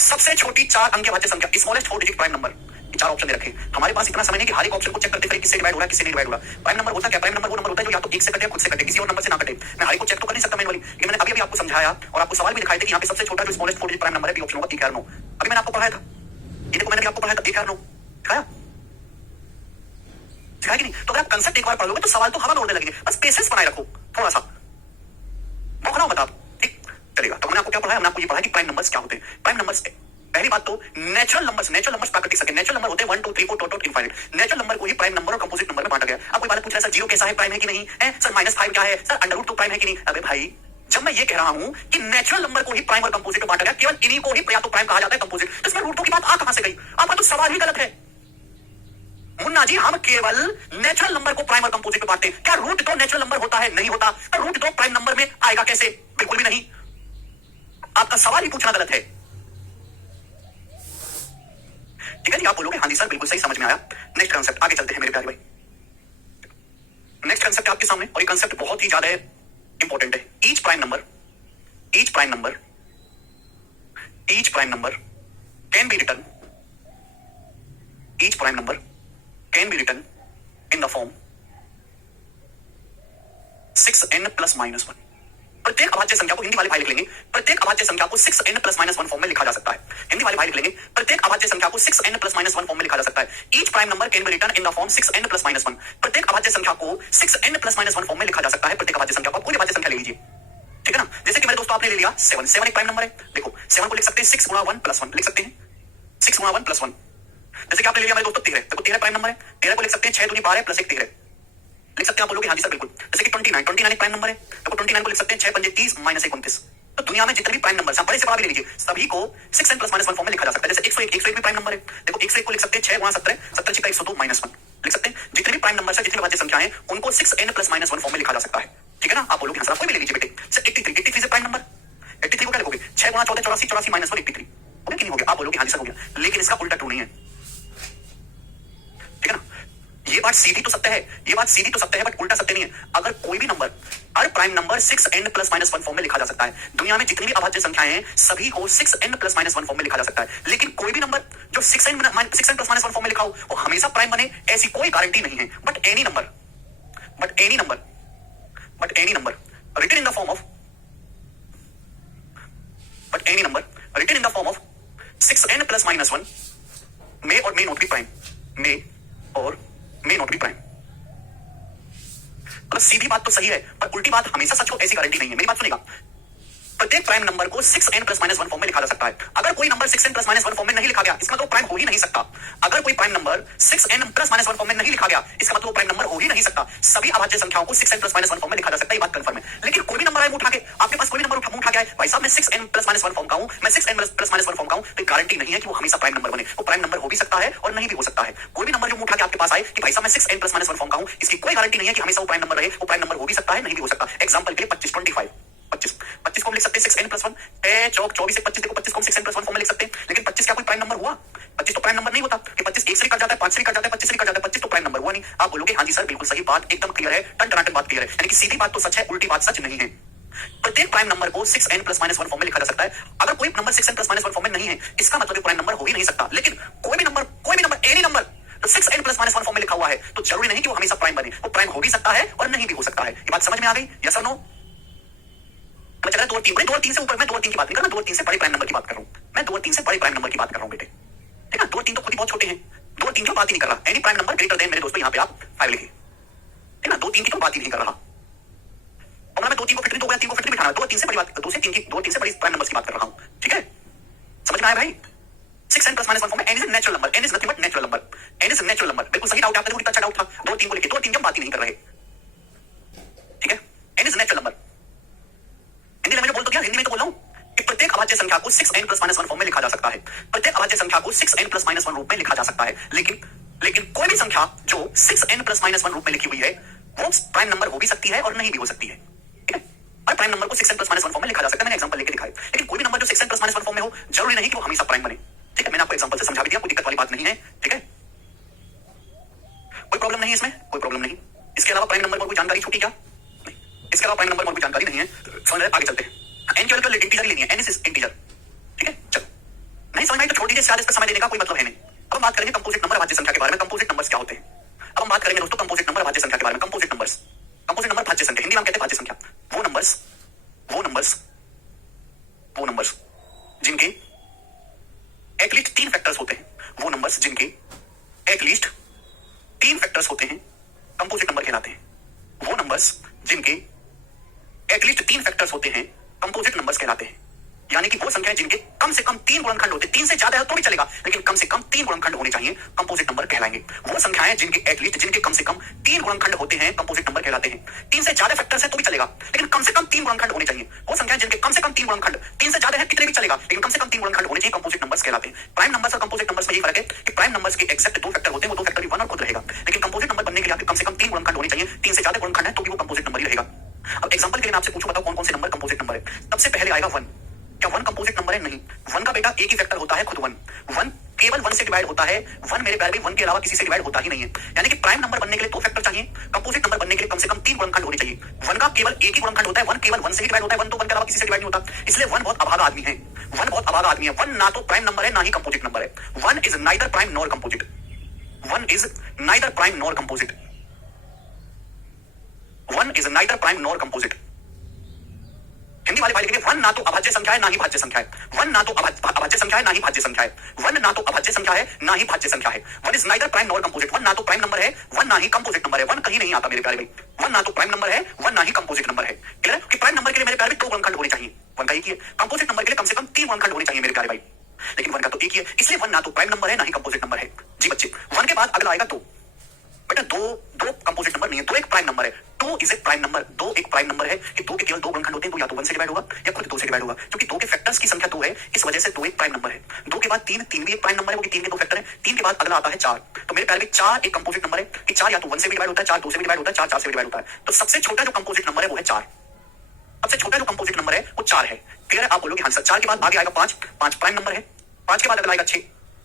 सबसे छोटी 4 अंक की अभाज्य संख्या, smallest 4 digit prime number. 4 option दे रखे। हमारे पास इतना समय नहीं कि हर एक ऑप्शन को चेक करते फिर किससे डिवाइड हो रहा है, किससे नहीं डिवाइड हो रहा। प्राइम नंबर होता क्या? प्राइम नंबर वो नंबर होता है जो या तो 1 से कटे, खुद से कटे, किसी और नंबर से ना कटे। मैं हर एक को चेक तो कर नहीं सकता मैनुअली, ये मैंने अभी आपको समझाया और आपको सवाल भी दिखाई दे कि यहाँ पे सबसे छोटा जो स्मॉलेस्ट 4 डिजिट प्राइम नंबर है, ऑप्शन होगा 1 9। अभी मैंने आपको पढ़ाया था, ये देखो मैंने भी आपको पढ़ाया था 1 9 दिखाया, सिखाया कि नहीं? तो अगर आप कंसेप्ट एक बार पढ़ लोगे तो सवाल तो हवा में उड़ने लगेंगे। बस पेशेंस बनाए रखो थोड़ा सा, बौखलाओ मत आप, ठीक चलेगा। तो मैंने आपको क्या पढ़ाया? मैंने आपको ये पढ़ाया कि प्राइम नंबर्स क्या होते हैं। प्राइम नंबर्स, पहली बात तो नेचुरल नंबर्स प्राकृतिक संख्या। नेचुरल नंबर होते हैं 1 2 3 4 टोटल इनफाइनाइट। नेचुरल नंबर को ही प्राइम नंबर और कंपोजिट नंबर में बांटा गया। अब कोई बात पूछ रहा है सर 0 कैसा है, प्राइम है कि नहीं है? सर -5 क्या है? सर √2 प्राइम है कि नहीं? अबे भाई जब मैं ये कह रहा हूं कि नेचुरल नंबर को ही प्राइम और कंपोजिट में बांटा गया, केवल इन्हीं को ही या तो प्राइम कहा जाता है, कंपोजिट, तो इसमें √2 की बात आ कहां से गई? आपका तो सवाल ही गलत है मुन्ना जी। हम केवल नेचुरल नंबर को प्राइम और कंपोजिट में बांटते हैं। क्या √2 नेचुरल नंबर होता है? नहीं होता। तो √2 प्राइम नंबर में आएगा कैसे? बिल्कुल भी नहीं। आपका सवाल ही पूछना गलत है, ठीक है जी? आप बोलोगे हाँ जी सर बिल्कुल सही, समझ में आया। नेक्स्ट कंसेप्ट आगे चलते हैं मेरे प्यारे भाई। नेक्स्ट कंसेप्ट आपके सामने, और ये कंसेप्ट बहुत ही ज्यादा इंपॉर्टेंट है। Each prime number can be written in the form 6n plus minus 1। प्रत्येक अभाज्य संख्या को हिंदी वाले भाई लिख लेंगे, प्रत्येक अभाज्य संख्या को 6n प्लस माइनस 1 फॉर्म में लिखा जा सकता है। हिंदी वाले भाई लिख लेंगे, प्रत्येक अभाज्य संख्या को 6n प्लस माइनस 1 फॉर्म में लिखा जा सकता है। Each prime number can be written in the form 6n plus minus 1। प्रत्येक अभाज्य संख्या को 6n प्लस माइनस 1 फॉर्म में लिखा जा सकता है। प्रत्येक अभाज्य संख्या को कोई अभाज्य संख्या ले लीजिए, ठीक है ना। जैसे कि मेरे दोस्तों आपने ले लिया 7 एक प्राइम नंबर है। देखो 7 को लिख सकते हैं 6 गुणा 1 प्लस 1 लिख सकते हैं, 6 गुणा 1 प्लस 1। जैसे कि आपने ले लिया मेरे दोस्तों 13, देखो 13 प्राइम नंबर है। 13 को लिख सकते हैं 6 दूनी 12 प्लस 1 13 लिख सकते हैं। आप बोलोगे हाँ जी सर बिल्कुल। जैसे कि 29 एक प्राइम नंबर है, देखो 29 को लिख सकते हैं 6 पंजे 30 माइनस 1 29। तो दुनिया में जितने भी प्राइम नंबर बड़े से बड़ा भी ले लीजिए, सभी को 6n प्लस माइनस 1 फॉर्म में लिखा जा सकता है। जैसे 101 भी प्राइम नंबर है, देखो 101 को लिख सकते हैं 6 गुणा 17 17 छिका 102 माइनस 1 लिख सकते हैं। जितने भी प्राइम नंबर है, जितनी अभाज्य संख्या है, उनको 6n प्लस माइनस 1 फॉर्म में लिखा जा सकता है, ठीक है ना। आप बोलोगे हाँ सर कोई भी ले लीजिए बेटे। 83 से प्राइम नंबर, 83 को क्या लिखोगे 6 गुणा 14 84 84 माइनस 1 83 हो गया कि नहीं हो गया। आप बोलोगे हाँ जी सर हो गया, लेकिन इसका उल्टा ट्रू नहीं है, ठीक है ना। ये बात सीधी तो सत्य है, ये बात सीधी तो सत्य है, बट उल्टा सत्य नहीं है। अगर कोई भी नंबर, हर prime number 6n plus minus 1 form में लिखा जा सकता है। दुनिया में जितनी भी अभाज्य संख्याएं हैं, सभी को 6n प्लस माइनस 1 फॉर्म में लिखा जा सकता है। लेकिन कोई भी नंबर जो 6n प्लस माइनस 1 फॉर्म में लिखा हो, वो हमेशा प्राइम बने ऐसी कोई गारंटी नहीं है। But any number written in the form of 6n plus minus 1 may और may not be prime, may और may not be prime। मतलब सीधी बात तो सही है, पर उल्टी बात हमेशा सच हो ऐसी गारंटी नहीं है। मेरी बात सुनेगा, प्रत्येक प्राइम नंबर को 6n प्लस माइनस 1 फॉर्म में लिखा जा सकता है। अगर कोई number 6n plus minus 1 form में नहीं लिखा गया, इसका मतलब प्राइम हो ही नहीं सकता। अगर कोई prime number 6n plus minus 1 form में नहीं लिखा गया, इसका मतलब प्राइम नंबर हो ही नहीं सकता। सभी अभाज्य संख्याओं को 6n प्लस माइनस 1 फॉर्म में लिखा जा सकता है, ये बात कंफर्म है। लेकिन कोई भी नंबर आए उठा के, आपके पास कोई भी नंबर उठा के आए, भाई साहब मैं 6n प्लस माइनस 1 फॉर्म का हूं, मैं 6n प्लस माइनस 1 फॉर्म का हूं, तो गारंटी नहीं है कि वो हमेशा प्राइम नंबर बने। वो प्राइम नंबर हो भी सकता है और नहीं भी हो सकता है। कोई भी नंबर जो उठा के आपके पास आए कि भाई साहब मैं 6n प्लस माइनस 1 फॉर्म का हूं, इसकी कोई गारंटी नहीं है कि हमेशा वो प्राइम नंबर रहे। वो प्राइम नंबर हो भी सकता है, नहीं भी हो सकता। एग्जांपल के लिए 25 25 को हम लिख सकते हैं 6n प्लस 1, 24 से 25, देखो 25 को हम 6n प्लस 1 फॉर्म में लिख सकते हैं। लेकिन 25 क्या कोई प्राइम नंबर हुआ? 25 तो प्राइम नंबर नहीं होता कि 25 1 से कट जाता है, 5 से कट जाता है, 25 से कट जाता है, 25 तो प्राइम नंबर हुआ नहीं। आप बोलोगे हाँ जी सर बिल्कुल सही बात, एकदम क्लियर है, टन बात क्लियर है। यानी कि सीधी बात तो सच है, उल्टी बात सच नहीं है। प्रत्येक प्राइम नंबर को 6n प्लस माइनस 1 फॉर्म में लिखा जा सकता है। अगर कोई number 6n plus minus 1 form में नहीं है, इसका मतलब प्राइम नंबर हो ही नहीं सकता। लेकिन कोई भी number any number 6n plus minus 1 form में लिखा हुआ है, तो जरूरी नहीं कि वो हमेशा प्राइम बने। वो प्राइम हो भी सकता है और नहीं भी हो सकता है। ये बात समझ में आ गई? यस और नो? मैं चला 2 और 3 से ऊपर, मैं 2 और 3 की बात नहीं कर रहा, 2 और 3 से बड़े प्राइम नंबर की बात कर रहा हूं। मैं 2 और 3 से बड़े प्राइम नंबर की बात कर रहा हूं बेटे, ठीक है। 2 और 3 तो खुद ही बहुत छोटे हैं, 2 और 3 की बात ही नहीं कर रहा। Any prime number greater than, मेरे दोस्तों यहाँ पे आप 5 लिखिए, ठीक है ना। 2 3 की तो बात ही नहीं कर रहा। और मैं 2 3 को फिट नहीं, 2 3 को फिट नहीं बिठाना, 2 3 से बड़ी बात, 2 से 3 की, 2 3 से बड़ी प्राइम नंबर्स की बात कर रहा हूं, ठीक है। समझ में आया भाई? 6n प्लस माइनस 1 फॉर्म में, n is natural number, n is nothing but natural number, n is natural number. बिल्कुल सही डाउट है आपका, कितना अच्छा डाउट था। 2 और 3 को लेके, 2 और 3 की हम बात ही नहीं कर रहे, ठीक है। n is natural number. Hindi में बोल तो दिया, हिंदी में तो बोल रहा हूं कि प्रत्येक अभाज्य संख्या को 6n प्लस माइनस 1 फॉर्म में लिखा जा सकता है। प्रत्येक अभाज्य संख्या को 6n प्लस माइनस 1 रूप में लिखा जा सकता है। लेकिन कोई भी संख्या जो 6n प्लस माइनस 1 रूप में लिखी हुई है, वो प्राइम नंबर हो भी सकती है और नहीं भी हो सकती है, ठीक है। और प्राइम नंबर को 6n प्लस माइनस 1 फॉर्म में लिखा जा सकता है, मैंने एग्जांपल लेके दिखाया। लेकिन कोई भी नंबर जो 6n प्लस माइनस 1 फॉर्म में हो, जरूरी नहीं कि वो हमेशा प्राइम बने, ठीक है। मैंने आपको एग्जांपल से समझा भी दिया, कोई दिक्कत वाली बात नहीं है, ठीक है। कोई प्रॉब्लम नहीं है इसमें, कोई प्रॉब्लम नहीं। इसके अलावा प्राइम नंबर पर कोई जानकारी छूटी क्या? नहीं, इसके अलावा प्राइम नंबर पर कोई जानकारी नहीं है। समझ रहे? आगे चलते हैं। n केवल इंटीजर ही लेनी है, n इज इंटीजर, ठीक है। चलो, नहीं समझ में आई तो छोड़ दीजिए, शायद इसका समय देने का कोई मतलब है नहीं। अब हम बात करेंगे कंपोजिट नंबर अभाज्य संख्या के बारे में। कंपोजिट नंबर्स क्या होते हैं? अब हम बात करेंगे दोस्तों कंपोजिट नंबर अभाज्य संख्या के बारे में। कंपोजिट नंबर भाज्य संख्या, हिंदी में हम कहते हैं भाज्य संख्या। वो नंबर्स जिनके एटलीस्ट 3 फैक्टर्स होते हैं, वो नंबर्स जिनके एटलीस्ट 3 फैक्टर्स होते हैं, कंपोजिट नंबर कहलाते हैं। वो नंबर्स जिनके एटलीस्ट 3 फैक्टर्स होते हैं, कंपोजिट नंबर्स कहलाते हैं। यानी कि वो संख्याएं जिनके कम से कम 3 गुणनखंड होते हैं, 3 से ज्यादा है तो भी चलेगा, लेकिन कम से कम 3 गुणनखंड होने चाहिए, कंपोजिट नंबर कहलाएंगे। वो संख्याएं जिनके एटलीस्ट, जिनके कम से कम 3 गुणनखंड होते हैं, कंपोजिट नंबर कहलाते हैं। 3 से ज्यादा फैक्टर्स है तो भी चलेगा, लेकिन कम से कम 3 गुणनखंड होने चाहिए। वो संख्याएं जिनके कम से कम 3 गुणनखंड, 3 से ज्यादा है कितने भी चलेगा, लेकिन कम से कम 3 गुणनखंड होने चाहिए, कंपोजिट नंबर्स कहलाते हैं। प्राइम नंबर्स और कंपोजिट नंबर्स में यही फर्क है कि प्राइम नंबर्स के एग्जैक्ट 2 फैक्टर होते हैं, वो 2 फैक्टर भी 1 और खुद रहेगा, लेकिन कंपोजिट नंबर बनने के लिए आपके कम से कम 3 गुणनखंड होने चाहिए। 3 से ज्यादा गुणनखंड है तो भी वो कंपोजिट नंबर ही रहेगा। अब एग्जांपल के लिए मैं आपसे पूछूं, बताओ कौन कौन से नंबर कंपोजिट नंबर है? सबसे पहले आएगा 1। क्या 1 कंपोजिट नंबर है? नहीं। 1 का बेटा एक ही फैक्टर होता है, खुद 1 केवल 1 से डिवाइड होता है। 1 मेरे प्यारे भाई 1 के अलावा किसी से डिवाइड होता ही नहीं है। यानी कि प्राइम नंबर बनने के लिए 2 फैक्टर चाहिए, कंपोजिट नंबर बनने के लिए कम से कम 3 गुणनखंड होने चाहिए। 1 का केवल एक ही गुणनखंड होता है, 1 केवल 1 से ही डिवाइड होता है, 1 तो 1 के अलावा किसी से डिवाइड नहीं होता। इसलिए 1 बहुत अभागा आदमी है, 1 बहुत अभागा आदमी है। 1 ना तो प्राइम नंबर है, ना ही कंपोजिट नंबर है। 1 is neither prime nor composite. 1 is neither prime nor composite. One is neither prime nor composite. Hindi वाले भाई लिखेंगे वन ना तो अभाज्य संख्या है ना ही भाज्य संख्या है, वन ना तो अभाज्य संख्या है ना ही भाज्य संख्या है, वन ना तो अभाज्य संख्या है ना ही भाज्य संख्या है। One is neither prime nor composite, one ना तो प्राइम नंबर है वन ना ही कंपोजिट नंबर है। वन कहीं नहीं आता मेरे प्यारे भाई, वन ना तो प्राइम नंबर है वन ना ही कंपोजिट नंबर है। क्लियर है कि प्राइम नंबर के लिए मेरे प्यारे दो गुणनखंड होने चाहिए, वन का एक ही है। कंपोजिट नंबर के लिए कम से कम तीन गुणनखंड होने चाहिए मेरे प्यारे भाई, लेकिन वन का तो एक ही है, इसलिए वन ना तो प्राइम नंबर है ना ही कंपोजिट नंबर है। जी बच्चे, वन के बाद अगला आएगा दो। बेटा दो दो कंपोजिट नंबर नहीं है, दो एक प्राइम नंबर है। Two is a prime number, दो एक प्राइम नंबर है कि दो के केवल दो गुणनखंड होते हैं, तो या तो वन से डिवाइड होगा या खुद दो से डिवाइड होगा, क्योंकि दो के फैक्टर्स की संख्या दो है, इस वजह से दो एक प्राइम नंबर है। दो के बाद तीन, तीन भी एक प्राइम नंबर है, वो तीन के दो फैक्टर है। तीन के बाद अगला आता है चार, तो मेरे प्यारे में चार एक कंपोजिट नंबर है कि चार या तो वन से भी डिवाइड होता है, चार दो से भी डिवाइड होता है, चार चार से भी डिवाइड होता है। तो सबसे छोटा जो कंपोजिट नंबर है वो है चार, सबसे छोटा जो कंपोजिट नंबर है वो चार है। क्लियर है? आप बोलोगे हाँ सर, चार के बाद आगे आएगा पांच, पांच प्राइम नंबर है। पांच के बाद अगला आएगा छह,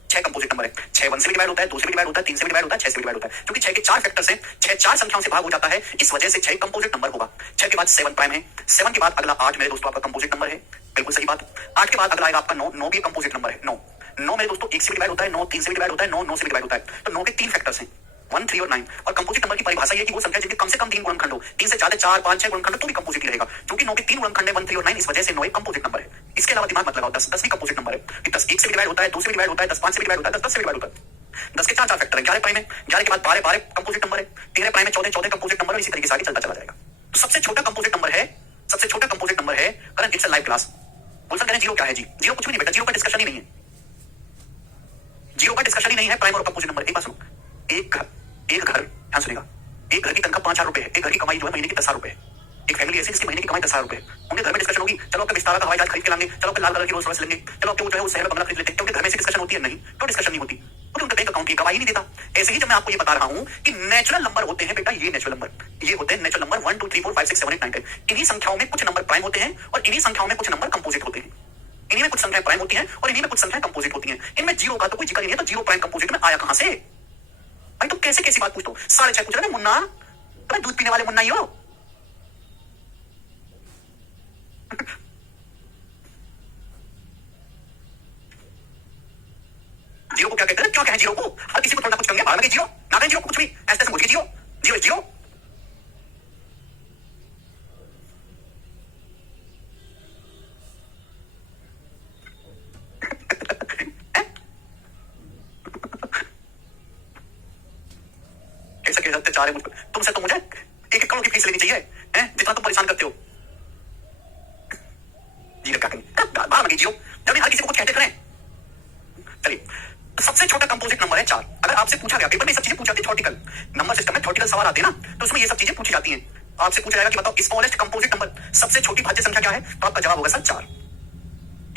छह कंपोजिट नंबर है। छह वन से भी डिवाइड होता है, दो से भी डिवाइड होता है, तीन से भी डिवाइड होता है, छह से भी डिवाइड होता है, क्योंकि छह के चार फैक्टर्स हैं, छह चार संख्याओं से भाग हो जाता है, इस वजह से छह कंपोजिट नंबर होगा। छह के बाद सेवन प्राइम है, सेवन के बाद अगला आठ मेरे दोस्तों आपका कंपोजिट नंबर है, बिल्कुल सही बात। आठ के बाद अगला आएगा आपका नौ, नौ भी कंपोजिट नंबर है। नौ, नौ मेरे दोस्तों एक से भी डिवाइड होता है, नौ तीन से भी डिवाइड होता है, नौ नौ से भी डिवाइड होता है, तो नौ के तीन फैक्टर्स हैं, वन थ्री और नाइन। और कंपोजिट नंबर की परिभाषा ये है कि वो संख्या जिनके कम से कम तीन गुणनखंड हो, तीन से ज्यादा चार पांच छह गुणनखंड तो भी कंपोजिट ही रहेगा, क्योंकि नौ के तीन गुणनखंड है, वन थ्री और नाइन, इस वजह से नौ एक कंपोजिट नंबर है। इसके अलावा दिमाग मत लगाओ, दस, दस भी कंपोजिट नंबर है कि दस एक से भी डिवाइड होता है, दो से भी डिवाइड होता है, दस पांच से भी डिवाइड होता है, दस दस से भी डिवाइड होता है। दस के चार चार फैक्टर है, ग्यारह प्राइम है, ग्यारह के बाद बारह बारह कंपोजिट नंबर है, तेरह प्राइम है, चौदह चौदह कंपोजिट नंबर है, इसी तरीके से आगे चलता चला जाएगा। तो सबसे छोटा कंपोजिट नंबर है, सबसे छोटा कंपोजिट नंबर है current, it's a live class. बोल सकते हैं जीरो क्या है? जी जीरो कुछ भी नहीं बेटा, जीरो का डिस्कशन ही नहीं है, जीरो का डिस्कशन ही नहीं है प्राइम और कंपोजिट नंबर। एक बात सुनो, एक घर ध्यान सुनेगा, एक घर की तनख्वाह 5,000 रुपए है, एक घर की कमाई जो है महीने की 10,000 रुपए है। एक फैमिली ऐसी जिसकी महीने की कमाई 10,000 रुपए है, उनके घर में डिस्कशन होगी, चलो आपका विस्तारा का हवाई जहाज खरीद के लाएंगे, चलो आपके लाल कलर की रोल्स रॉयस लेंगे, चलो आपके वो जो है वो शहर में बंगला खरीद लेते हैं, क्योंकि घर में से डिस्कशन होती है? नहीं, तो डिस्कशन नहीं होती, क्योंकि उनका बैंक अकाउंट की गवाही नहीं देता। ऐसे ही जब मैं आपको ये बता रहा हूं कि नेचुरल नंबर होते हैं बेटा, ये नेचुरल नंबर, ये होते हैं नेचुरल नंबर 1 2 3 4 5 6 7 8 9 10। इन्हीं संख्याओं में कुछ नंबर प्राइम होते हैं और इन्हीं संख्याओं में कुछ नंबर कंपोजिट होते हैं। इन्हीं में कुछ संख्याएं प्राइम होती हैं और इन्हीं में कुछ संख्याएं कंपोजिट होती हैं। इनमें जीरो का तो कोई जिक्र नहीं है, तो जीरो प्राइम कंपोजिट में आया कहां से भाई? तो कैसे कैसी बात पूछते हो? 6:30 पूछ रहे मुन्ना, अरे दूध पीने वाले मुन्ना ही हो। जीरो को क्या कहते हैं? क्यों कहें जीरो को? हर किसी को थोड़ा कुछ कहेंगे, बाहर लगे जीरो, ना कहें जीरो को कुछ भी, ऐसे ऐसे बोल के जीरो, जीरो जीरो। कैसे कह सकते चाह रहे मुझको? तुमसे तो मुझे 1 करोड़ की फीस लेनी चाहिए हैं, जितना तुम परेशान करते हो। जीरो क्या कहेंगे? बाहर लगे जीरो, जब हर किसी को कुछ कहते करें। चलिए, सबसे छोटा कंपोजिट नंबर है चार। अगर आपसे पूछा गया, पेपर में सब चीजें पूछी जाती है, थ्योरेटिकल नंबर सिस्टम में थ्योरेटिकल सवाल आते हैं ना, तो उसमें ये सब चीजें पूछी जाती हैं। आपसे पूछा जाएगा कि बताओ स्मॉलेस्ट कंपोजिट नंबर, सबसे छोटी भाज्य संख्या क्या है? तो आपका जवाब होगा सर चार।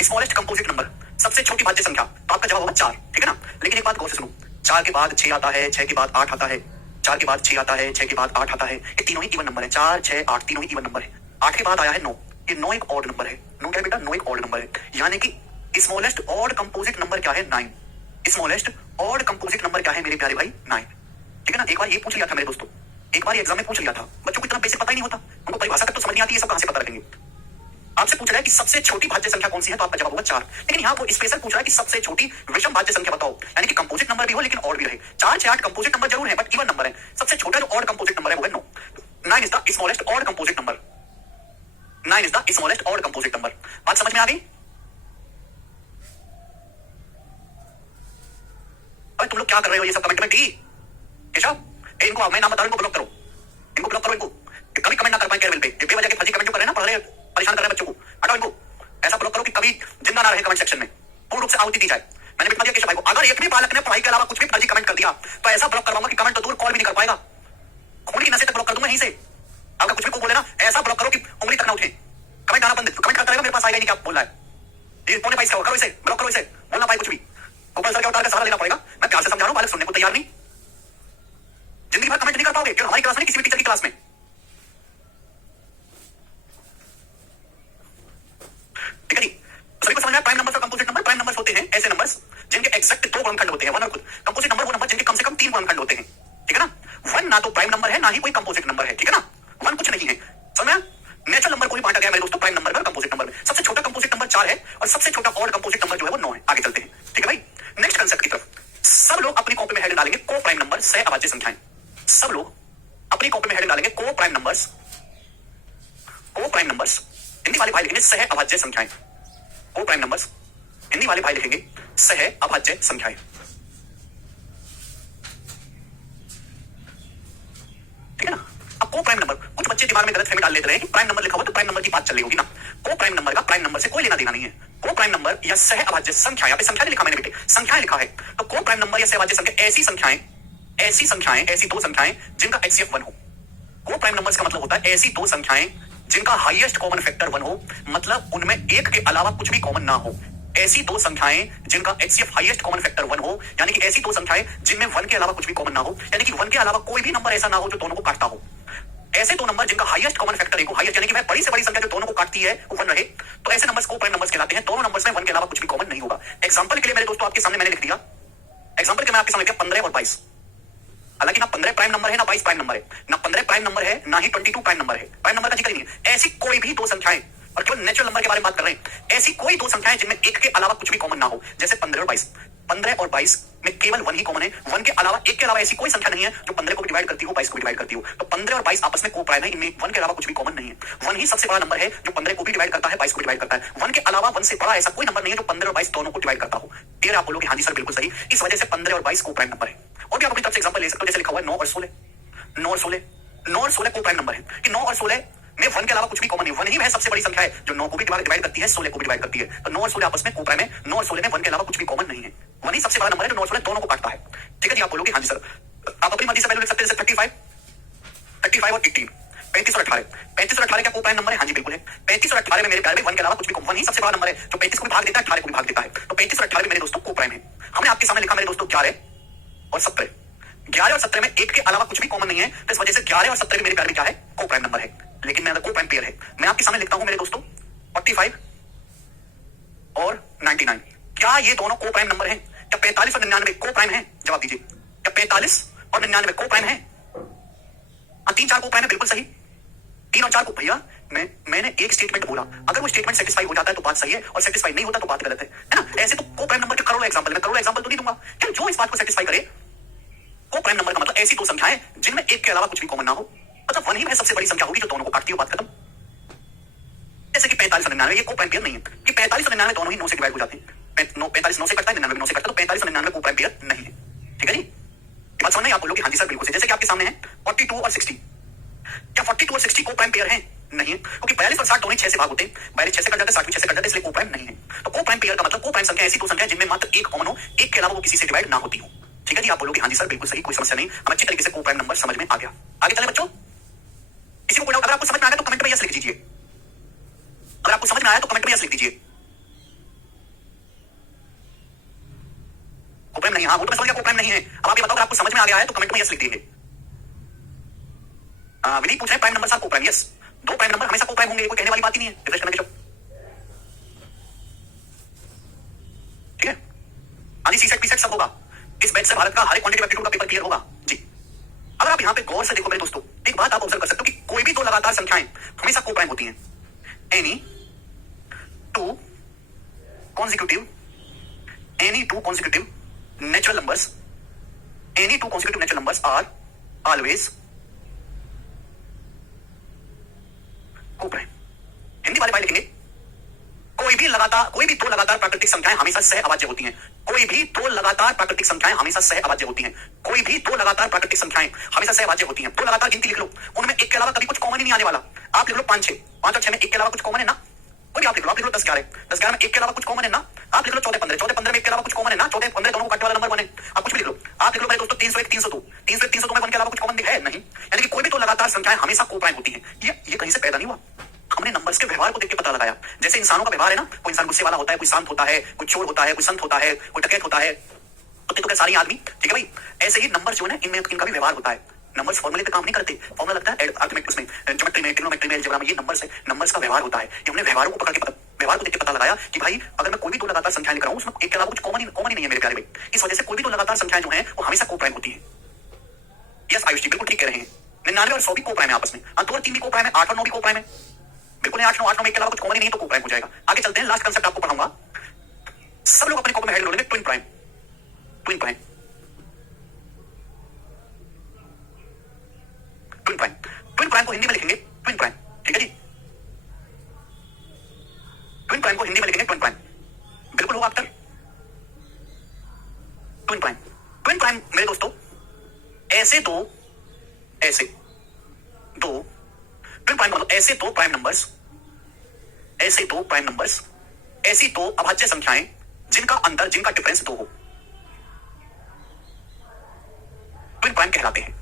स्मॉलेस्ट कंपोजिट नंबर, सबसे छोटी भाज्य संख्या, तो आपका जवाब होगा चार, ठीक है ना? लेकिन एक बात गौर से सुनो, चार के बाद 6 आता है, 6 के बाद 8 आता है, 4 के बाद 6 आता है, 6 के बाद 8 आता है, ये तीनों ही इवन नंबर है, 4 6 8 तीनों ही इवन नंबर है। 8 के बाद आया है 9, ये 9 एक ऑड नंबर है। 9 क्या है बेटा? 9 एक ऑड नंबर है, यानी कि स्मॉलेस्ट ऑड कंपोजिट नंबर क्या है? 9। स्मॉलेस्ट ऑड कंपोजिट नंबर क्या है मेरे प्यारे भाई? 9, ठीक है ना? एक बार ये पूछ लिया था मेरे दोस्तों, एक बार ये एग्जाम में पूछ लिया था, बच्चों को इतना बेसिक पता ही नहीं होता, उनको परिभाषा तक तो समझ नहीं आती है, सब कहां से पता रखेंगे? आपसे पूछ रहा है कि सबसे छोटी भाज्य संख्या कौन सी है, तो आपका जवाब होगा 4। लेकिन यहाँ वो स्पेशल पूछ रहा है कि सबसे छोटी विषम भाज्य संख्या बताओ, यानी कि कंपोजिट नंबर भी हो लेकिन ऑड भी रहे। 4 6 8 कंपोजिट नंबर जरूर है, बट इवन नंबर है। सबसे छोटा जो ऑड कंपोजिट नंबर है वो है 9। 9 is the smallest odd composite number. 9 is the smallest odd composite number. बात समझ में आ गई? अरे तुम लोग क्या कर रहे हो ये सब कमेंट में? डी केशव, इनको मैं नाम बता रहा हूं, इनको ब्लॉक करो, इनको ब्लॉक करो, इनको कभी कमेंट ना कर पाए केवल पे, ये बेवजह के फर्जी कमेंट जो कर रहे हैं ना, पढ़ रहे परेशान कर रहे हैं बच्चों को, हटाओ इनको। ऐसा ब्लॉक करो कि कभी जिंदा ना रहे कमेंट सेक्शन में, पूर्ण रूप से आहुति दी जाए। मैंने बिठा दिया केशव भाई को, अगर एक भी बालक ने पढ़ाई के अलावा कुछ भी फर्जी कमेंट कर दिया तो ऐसा ब्लॉक करवाऊंगा कि कमेंट तो दूर कॉल भी नहीं कर पाएगा, खून की नसें तक ब्लॉक कर दूंगा यहीं से। अगर कुछ भी को बोले ना, ऐसा ब्लॉक करो कि उंगली तक ना उठे, कमेंट आना बंद, कमेंट करता रहेगा, मेरे पास आएगा नहीं क्या बोल रहा है। ये पौने 22 का करो, इसे ब्लॉक करो, इसे बोलना पाए कुछ भी। गोपाल सर का अवतार का सहारा लेना पड़ेगा। मैं प्यार से समझा रहा हूं, बालक सुनने को तैयार नहीं, जिंदगी भर कमेंट नहीं कर पाओगे, केवल हमारी क्लास में, किसी भी टीचर की क्लास में। ठीक है जी, सभी को समझ में? प्राइम नंबर और कंपोजिट नंबर। प्राइम नंबर्स होते हैं ऐसे नंबर्स जिनके एग्जैक्ट 2 गुणनखंड होते हैं, वन और खुद। कंपोजिट नंबर वो नंबर जिनके कम से कम 3 गुणनखंड होते हैं, ठीक है ना? वन ना तो प्राइम नंबर है ना ही कोई कंपोजिट नंबर है, ठीक है ना? वन कुछ नहीं है, समझ में? नेचुरल नंबर को भी बांटा गया मेरे दोस्तों प्राइम नंबर और कंपोजिट नंबर में। सबसे छोटा कंपोजिट नंबर 4 है और सबसे छोटा ऑड कंपोजिट नंबर जो है वो 9 है। आगे चलते हैं, ठीक है भाई? नेक्स्ट कंसेप्ट की तरफ। सब लोग अपनी कॉपी में हेडिंग डालेंगे को प्राइम नंबर, सह अभाज्य संख्याएं। सब लोग अपनी कॉपी में हेडिंग डालेंगे को prime numbers, prime numbers, Hindi वाले भाई लिखेंगे सह अभाज्य संख्याएं। को प्राइम नंबर्स, हिंदी वाले भाई लिखेंगे सह अभाज्य संख्याएं। ठीक है ना। अब को प्राइम नंबर, कुछ बच्चे दिमाग में गलतफहमी डाल लेते रहे कि प्राइम नंबर लिखा हुआ तो प्राइम नंबर की बात चल रही होगी ना। को प्राइम नंबर का प्राइम नंबर से कोई लेना देना नहीं है। को प्राइम नंबर या सह अभाज्य संख्या, यहाँ पे संख्या नहीं लिखा मैंने बेटे, संख्याएं लिखा है। तो को प्राइम नंबर या सह अभाज्य संख्या ऐसी संख्याएं, ऐसी दो संख्याएं जिनका HCF 1 हो। को प्राइम नंबर्स का मतलब होता है ऐसी दो संख्याएं जिनका हाईएस्ट कॉमन फैक्टर 1 हो, मतलब उनमें एक के अलावा कुछ भी कॉमन ना हो। ऐसी दो संख्याएं जिनका HCF हाईएस्ट कॉमन फैक्टर 1 हो, यानी कि ऐसी दो संख्याएं जिनमें 1 के अलावा कुछ भी कॉमन ना हो, यानी कि 1 के अलावा कोई भी नंबर ऐसा ना हो जो दोनों को काटता हो। ऐसे दो नंबर जिनका हाईएस्ट कॉमन फैक्टर 1 हो, हाईएस्ट यानी कि वह बड़ी से बड़ी संख्या जो दोनों को काटती है वो 1 रहे, तो ऐसे नंबर्स को प्राइम नंबर्स कहलाते हैं। दोनों नंबर्स में 1 के अलावा कुछ भी कॉमन नहीं होगा। एग्जांपल के लिए मेरे दोस्तों आपके सामने मैंने लिख दिया, एग्जांपल के मैं आपके सामने लिख दिया 15 और 22। हालांकि ना 15 प्राइम नंबर है ना 22 प्राइम नंबर है, ना 15 प्राइम नंबर है ना ही 22 प्राइम नंबर है। प्राइम नंबर का जिक्र नहीं है। ऐसी कोई भी दो संख्याएं, और केवल नेचुरल नंबर के बारे में बात कर रहे हैं, ऐसी कोई दो संख्याएं जिनमें एक के अलावा कुछ भी कॉमन ना हो, जैसे 15 और 22। 15 और 22 में केवल 1 ही कॉमन है। 1 के अलावा, एक के अलावा ऐसी कोई संख्या नहीं है जो 15 को भी डिवाइड करती हो, 22 को भी डिवाइड करती हो। तो 15 और 22 आपस में को प्राइम है, इनमें 1 के अलावा कुछ भी कॉमन नहीं है। 1 ही सबसे बड़ा नंबर है जो 15 को भी डिवाइड करता है, 22 को भी डिवाइड करता है। 1 के अलावा 1 से बड़ा ऐसा कोई नंबर नहीं है जो 15 और 22 दोनों को डिवाइड करता हो। फिर आप बोलोगे हाँ जी सर बिल्कुल सही, इस वजह से 15 और 22 को प्राइम नंबर है। और भी आप अपनी तरफ से एग्जांपल ले सकते हो, जैसे लिखा हुआ है 9 और 16। 9 और 16 को प्राइम नंबर है कि 9 और 16 में 1 के अलावा कुछ भी कॉमन नहीं। 1 ही वह सबसे बड़ी संख्या है जो 9 को भी डिवाइड करती है, 16 को भी डिवाइड करती है। तो 9 और 16 आपस में को प्राइम है। 9 और 16 में 1 के अलावा कुछ भी कॉमन नहीं है। 1 ही सबसे बड़ा नंबर है जो 9 और 16 दोनों को काटता है। ठीक है जी। आप बोलोगे हाँ जी सर, आप अपनी मर्जी से वैल्यू लिख सकते हैं, जैसे 35 और 18, 35 और 18। 35 और 18 क्या को प्राइम नंबर है? हाँ जी बिल्कुल है। 35 और 18 में मेरे ख्याल में 1 के अलावा कुछ भी, 1 ही सबसे बड़ा नंबर है जो 35 को भी भाग देता है, 18 को भी भाग देता है। तो 35 और 18 में मेरे दोस्तों को प्राइम है। हमने आपके सामने लिखा मेरे दोस्तों 11 और 17। 11 और 17 में एक के अलावा कुछ भी कॉमन नहीं है, तो इस वजह से 11 और 17 में मेरे ख्याल में क्या है? को प्राइम नंबर है। लेकिन मैं अगर को प्राइम पेयर है, मैं आपके सामने लिखता हूं मेरे दोस्तों 45 और 99। क्या ये दोनों को प्राइम नंबर हैं? क्या 45 और 99 को प्राइम है? जवाब दीजिए। क्या 45 और 99 को प्राइम है? 3 4 को प्राइम है, बिल्कुल सही। 3 और 4 को, भैया मैंने एक स्टेटमेंट बोला, अगर वो स्टेटमेंट सेटिस्फाई हो जाता है तो बात सही है, और सेटिस्फाई नहीं होता तो बात गलत है ना। ऐसे तो को प्राइम नंबर के करोड़ों एग्जांपल, मैं करोड़ों एग्जांपल तो नहीं दूंगा, क्या जो इस बात को सेटिस्फाई करे। को प्राइम नंबर का मतलब ऐसी दो संख्याएं जिनमें एक के अलावा कुछ भी कॉमन ना हो, मतलब 1 ही वह सबसे बड़ी संख्या होगी जो दोनों को काटती हो, बात खत्म। जैसे कि 45 और 99, ये को प्राइम पेयर नहीं है कि 45 और 99 दोनों ही 9 से डिवाइड हो जाते हैं। 45 9 से कटता है, 99 9 से कटता है, तो 45 और 99 को प्राइम पेयर नहीं है। ठीक है जी। ये बात समझ में आप बोलोगे हाँ जी सर बिल्कुल से। जैसे कि आपके सामने है 42 और 60। क्या 42 और 60 को प्राइम पेयर है? नहीं है, क्योंकि 42 और 60 दोनों 6 से भाग होते हैं। 42 6 से कट जाते हैं, 60 भी 6 से कट जाते हैं, इसलिए को प्राइम नहीं है। तो को प्राइम पेयर का मतलब, को प्राइम संख्या ऐसी दो संख्या जिनमें मात्र एक कॉमन हो, एक के अलावा वो किसी से डिवाइड ना होती हो। ठीक है जी। आप बोलोगे हाँ जी सर बिल्कुल सही, कोई समस्या नहीं। हमें अच्छी तरीके से को प्राइम नंबर समझ में आ गया। आगे चले बच्चों। किसी को कोई डाउट, अगर आपको समझ में आ गया तो कमेंट में यस लिख दीजिए। अगर आपको समझ में आया तो कमेंट में यस लिख दीजिए। को प्राइम नहीं, हाँ वो तो मैं समझ गया को प्राइम नहीं है। अब आप ये बताओ, अगर आपको समझ में आ गया है तो कमेंट में यस लिख दीजिए। विनीत पूछ रहे हैं प्राइम नंबर साथ को प्राइम, यस। दो प्राइम नंबर हमेशा को प्राइम होंगे, कोई कहने वाली बात ही नहीं है। रिफ्रेश करने के चुप। ठीक है। आदि सीसेट पीसेट सब होगा। इस बैच से भारत का हर एक क्वांटिटेटिव एप्टीट्यूड का पेपर क्लियर होगा जी। अगर आप यहां पे गौर से देखो मेरे दोस्तों, एक बात आप ऑब्जर्व कर सकते हो कि कोई भी दो लगातार संख्याएं हमेशा को प्राइम होती हैं। Any two consecutive natural numbers, any two consecutive natural numbers are always coprime. Hindi वाले भाई लिखेंगे कोई भी दो लगातार प्राकृतिक संख्याएं हमेशा सह अभाज्य होती हैं। कोई भी दो लगातार प्राकृतिक संख्याएं हमेशा सह अभाज्य होती हैं। कोई भी दो लगातार प्राकृतिक संख्याएं हमेशा सह अभाज्य होती हैं। दो लगातार गिनती लिख लो, उनमें एक के अलावा कभी कुछ कॉमन ही नहीं आने वाला। आप लिख लो 5 6, 5 और 6 में एक के अलावा कुछ कॉमन है ना, कोई आप लिख लो। आप लिख लो 10 11, 10 11 में एक के अलावा कुछ कॉमन है ना। आप लिख लो 14 15, 14 15 में एक के अलावा कुछ कॉमन है ना। 14 15 दोनों को काटने वाला नंबर 1 है। आप कुछ भी लिख लो। आप लिख लो मेरे दोस्तों 301 302, 301 302 में 1 के अलावा कुछ कॉमन है नहीं। यानी कि कोई भी दो लगातार संख्याएं हमेशा को प्राइम होती हैं। ये कहीं से पैदा नहीं हुआ, हमने नंबर्स के व्यवहार को देख के पता लगाया। जैसे इंसानों का व्यवहार है ना, कोई इंसान गुस्से वाला होता है, कोई शांत होता है, कोई चोर होता है, कोई संत होता है, कोई डकैत होता है, तो क्या सारे आदमी। ठीक है भाई। ऐसे ही नंबर जो है इनमें इनका भी व्यवहार होता है। नंबर्स फॉर्मूले पे काम नहीं करते, फॉर्मूला लगता है अर्थमेटिक्स में, ज्योमेट्री में, ट्रिग्नोमेट्री में, अलजेब्रा में। ये नंबर्स है, नंबर्स का व्यवहार होता है। ये हमने व्यवहारों को पकड़ के व्यवहार को देख के पता लगाया कि भाई अगर मैं कोई भी दो लगातार संख्याएं लिख रहा हूं उसमें एक के अलावा कुछ कॉमन ही नहीं है मेरे प्यारे भाई। इस वजह से कोई भी दो लगातार संख्याएं जो हैं वो हमेशा को प्राइम होती है। यस आयुष जी बिल्कुल ठीक कह रहे हैं। 99 और 100 भी को प्राइम है आपस में। 2 और 3 भी को प्राइम है, 8 और 9 भी को प्राइम है। बिल्कुल 8 9 में एक के अलावा कुछ कॉमन ही नहीं तो को प्राइम हो जाएगा। आगे चलते हैं, लास्ट कांसेप्ट आपको पढ़ाऊंगा। सब लोग अपने कॉपी में हेड लोगे twin prime. Twin prime twin prime twin prime को हिंदी में लिखेंगे ट्विन प्राइम। ठीक है जी। Twin prime. ट्विन प्राइम मेरे दोस्तों ऐसे दो ट्विन प्राइम मतलब ऐसे दो प्राइम नंबर्स, ऐसी दो अभाज्य संख्याएं जिनका डिफरेंस 2 हो, ट्विन प्राइम कहलाते हैं।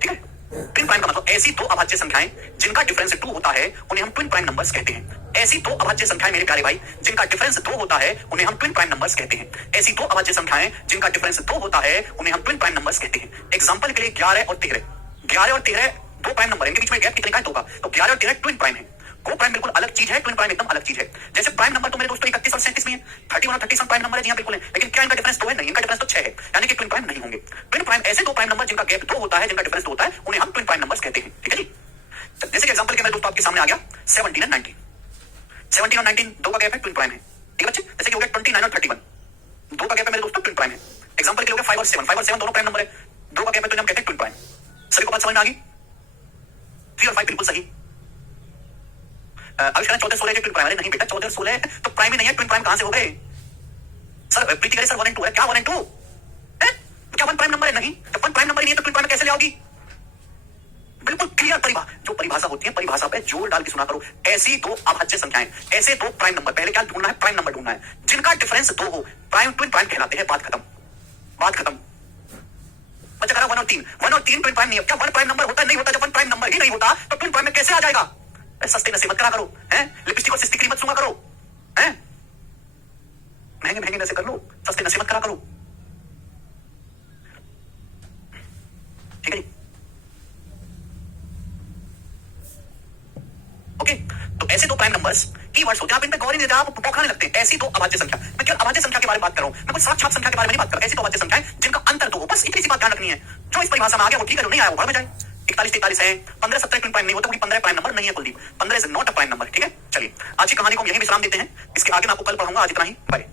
ठीक है, ट्विन प्राइम का मतलब ऐसी दो अभाज्य संख्याएं जिनका डिफरेंस 2 होता है उन्हें हम ट्विन प्राइम नंबर्स कहते हैं। ऐसी दो अभाज्य संख्याएं मेरे प्यारे भाई जिनका डिफरेंस 2 होता है उन्हें हम ट्विन प्राइम नंबर्स कहते हैं। ऐसी दो अभाज्य संख्याएं जिनका डिफरेंस 2 होता है उन्हें हम ट्विन प्राइम नंबर्स कहते हैं। एग्जांपल के लिए 11 और 13 दो प्राइम नंबर, इनके बीच में गैप कितने का है? 2 का। तो 11 और 13 ट्विन प्राइम है। को प्राइम बिल्कुल अलग चीज है, ट्विन प्राइम एकदम अलग चीज है। जैसे प्राइम नंबर तो मेरे दोस्तों 31 और 37 में है, 31 और 37 प्राइम नंबर है, जी हां बिल्कुल है, लेकिन क्या इनका डिफरेंस 2 है? नहीं, इनका डिफरेंस तो 6 है, यानी कि ट्विन प्राइम नहीं होंगे। ट्विन प्राइम ऐसे दो प्राइम नंबर जिनका गैप 2 होता है, जिनका डिफरेंस 2 होता है, उन्हें हम ट्विन प्राइम नंबर्स कहते हैं। ठीक है जी। जैसे कि एग्जांपल के मेरे दोस्तों आपके सामने आ गया 17 और 19, 17 और 19 दो का गैप है, ट्विन प्राइम है। ठीक है बच्चे, जैसे कि हो गया 29 और 31 दो का गैप है मेरे दोस्तों, ट्विन प्राइम है। एग्जांपल के लिए हो गया 5 और 7 दोनों प्राइम नंबर है, दो का गैप है तो हम कहते हैं ट्विन प्राइम। सभी को बात समझ में आ गई? 3 और 5 बिल्कुल सही। आविष्कार 14 16 के ट्विन प्राइम है? नहीं बेटा, 14 और 16 तो प्राइम ही नहीं है, ट्विन प्राइम कहां से हो गए? सर प्रीति करे सर 1 और 2 है, क्या 1 और 2 है? क्या 1 प्राइम नंबर है? नहीं, तो 1 प्राइम नंबर ही नहीं है तो ट्विन प्राइम कैसे ले आओगी? बिल्कुल क्लियर परिभाषा होती है, परिभाषा पे जोर डाल के सुना करो। ऐसी दो अभाज्य संख्याएं, ऐसे दो प्राइम नंबर, पहले क्या ढूंढना है? प्राइम नंबर ढूंढना है, जिनका डिफरेंस 2 हो, प्राइम ट्विन प्राइम कहलाते हैं। बात खत्म। बच्चा करा 1 और 3 ट्विन प्राइम नहीं है। क्या 1 प्राइम नंबर होता है? नहीं होता। जब 1 प्राइम नंबर ही नहीं होता तो ट्विन प्राइम में कैसे आ जाएगा? सस्ते नशे मत करा करो, हैं? लिपस्टिक और सिस्टिक मत सुना करो, हैं? महंगे नशे कर लो, सस्ते नशे मत करा करो। ठीक है जी, ओके। तो ऐसे दो प्राइम नंबर्स कीवर्ड्स होते हैं, आप इन पे गौर नहीं देते, आप पौखाने लगते हैं। ऐसी दो अभाज्य संख्या, मैं केवल अभाज्य संख्या के बारे में बात कर रहा हूं, मैं कोई साक्षात संख्या के बारे में नहीं बात कर रहा। ऐसी दो अभाज्य संख्याएं जिनका अंतर 2 हो, बस इतनी सी बात ध्यान रखनी है। जो इस परिभाषा में आ गया वो ठीक है, जो नहीं आया वो भाड़ में जाए। 41 43 है, 15 17 ट्विन प्राइम नहीं होता, क्योंकि 15 प्राइम नंबर नहीं है Kuldeep, 15 is not a prime number. ठीक है, चलिए आज की कहानी को हम यहीं विश्राम देते हैं, इसके आगे मैं आपको कल पढ़ाऊंगा। आज इतना ही, बाय।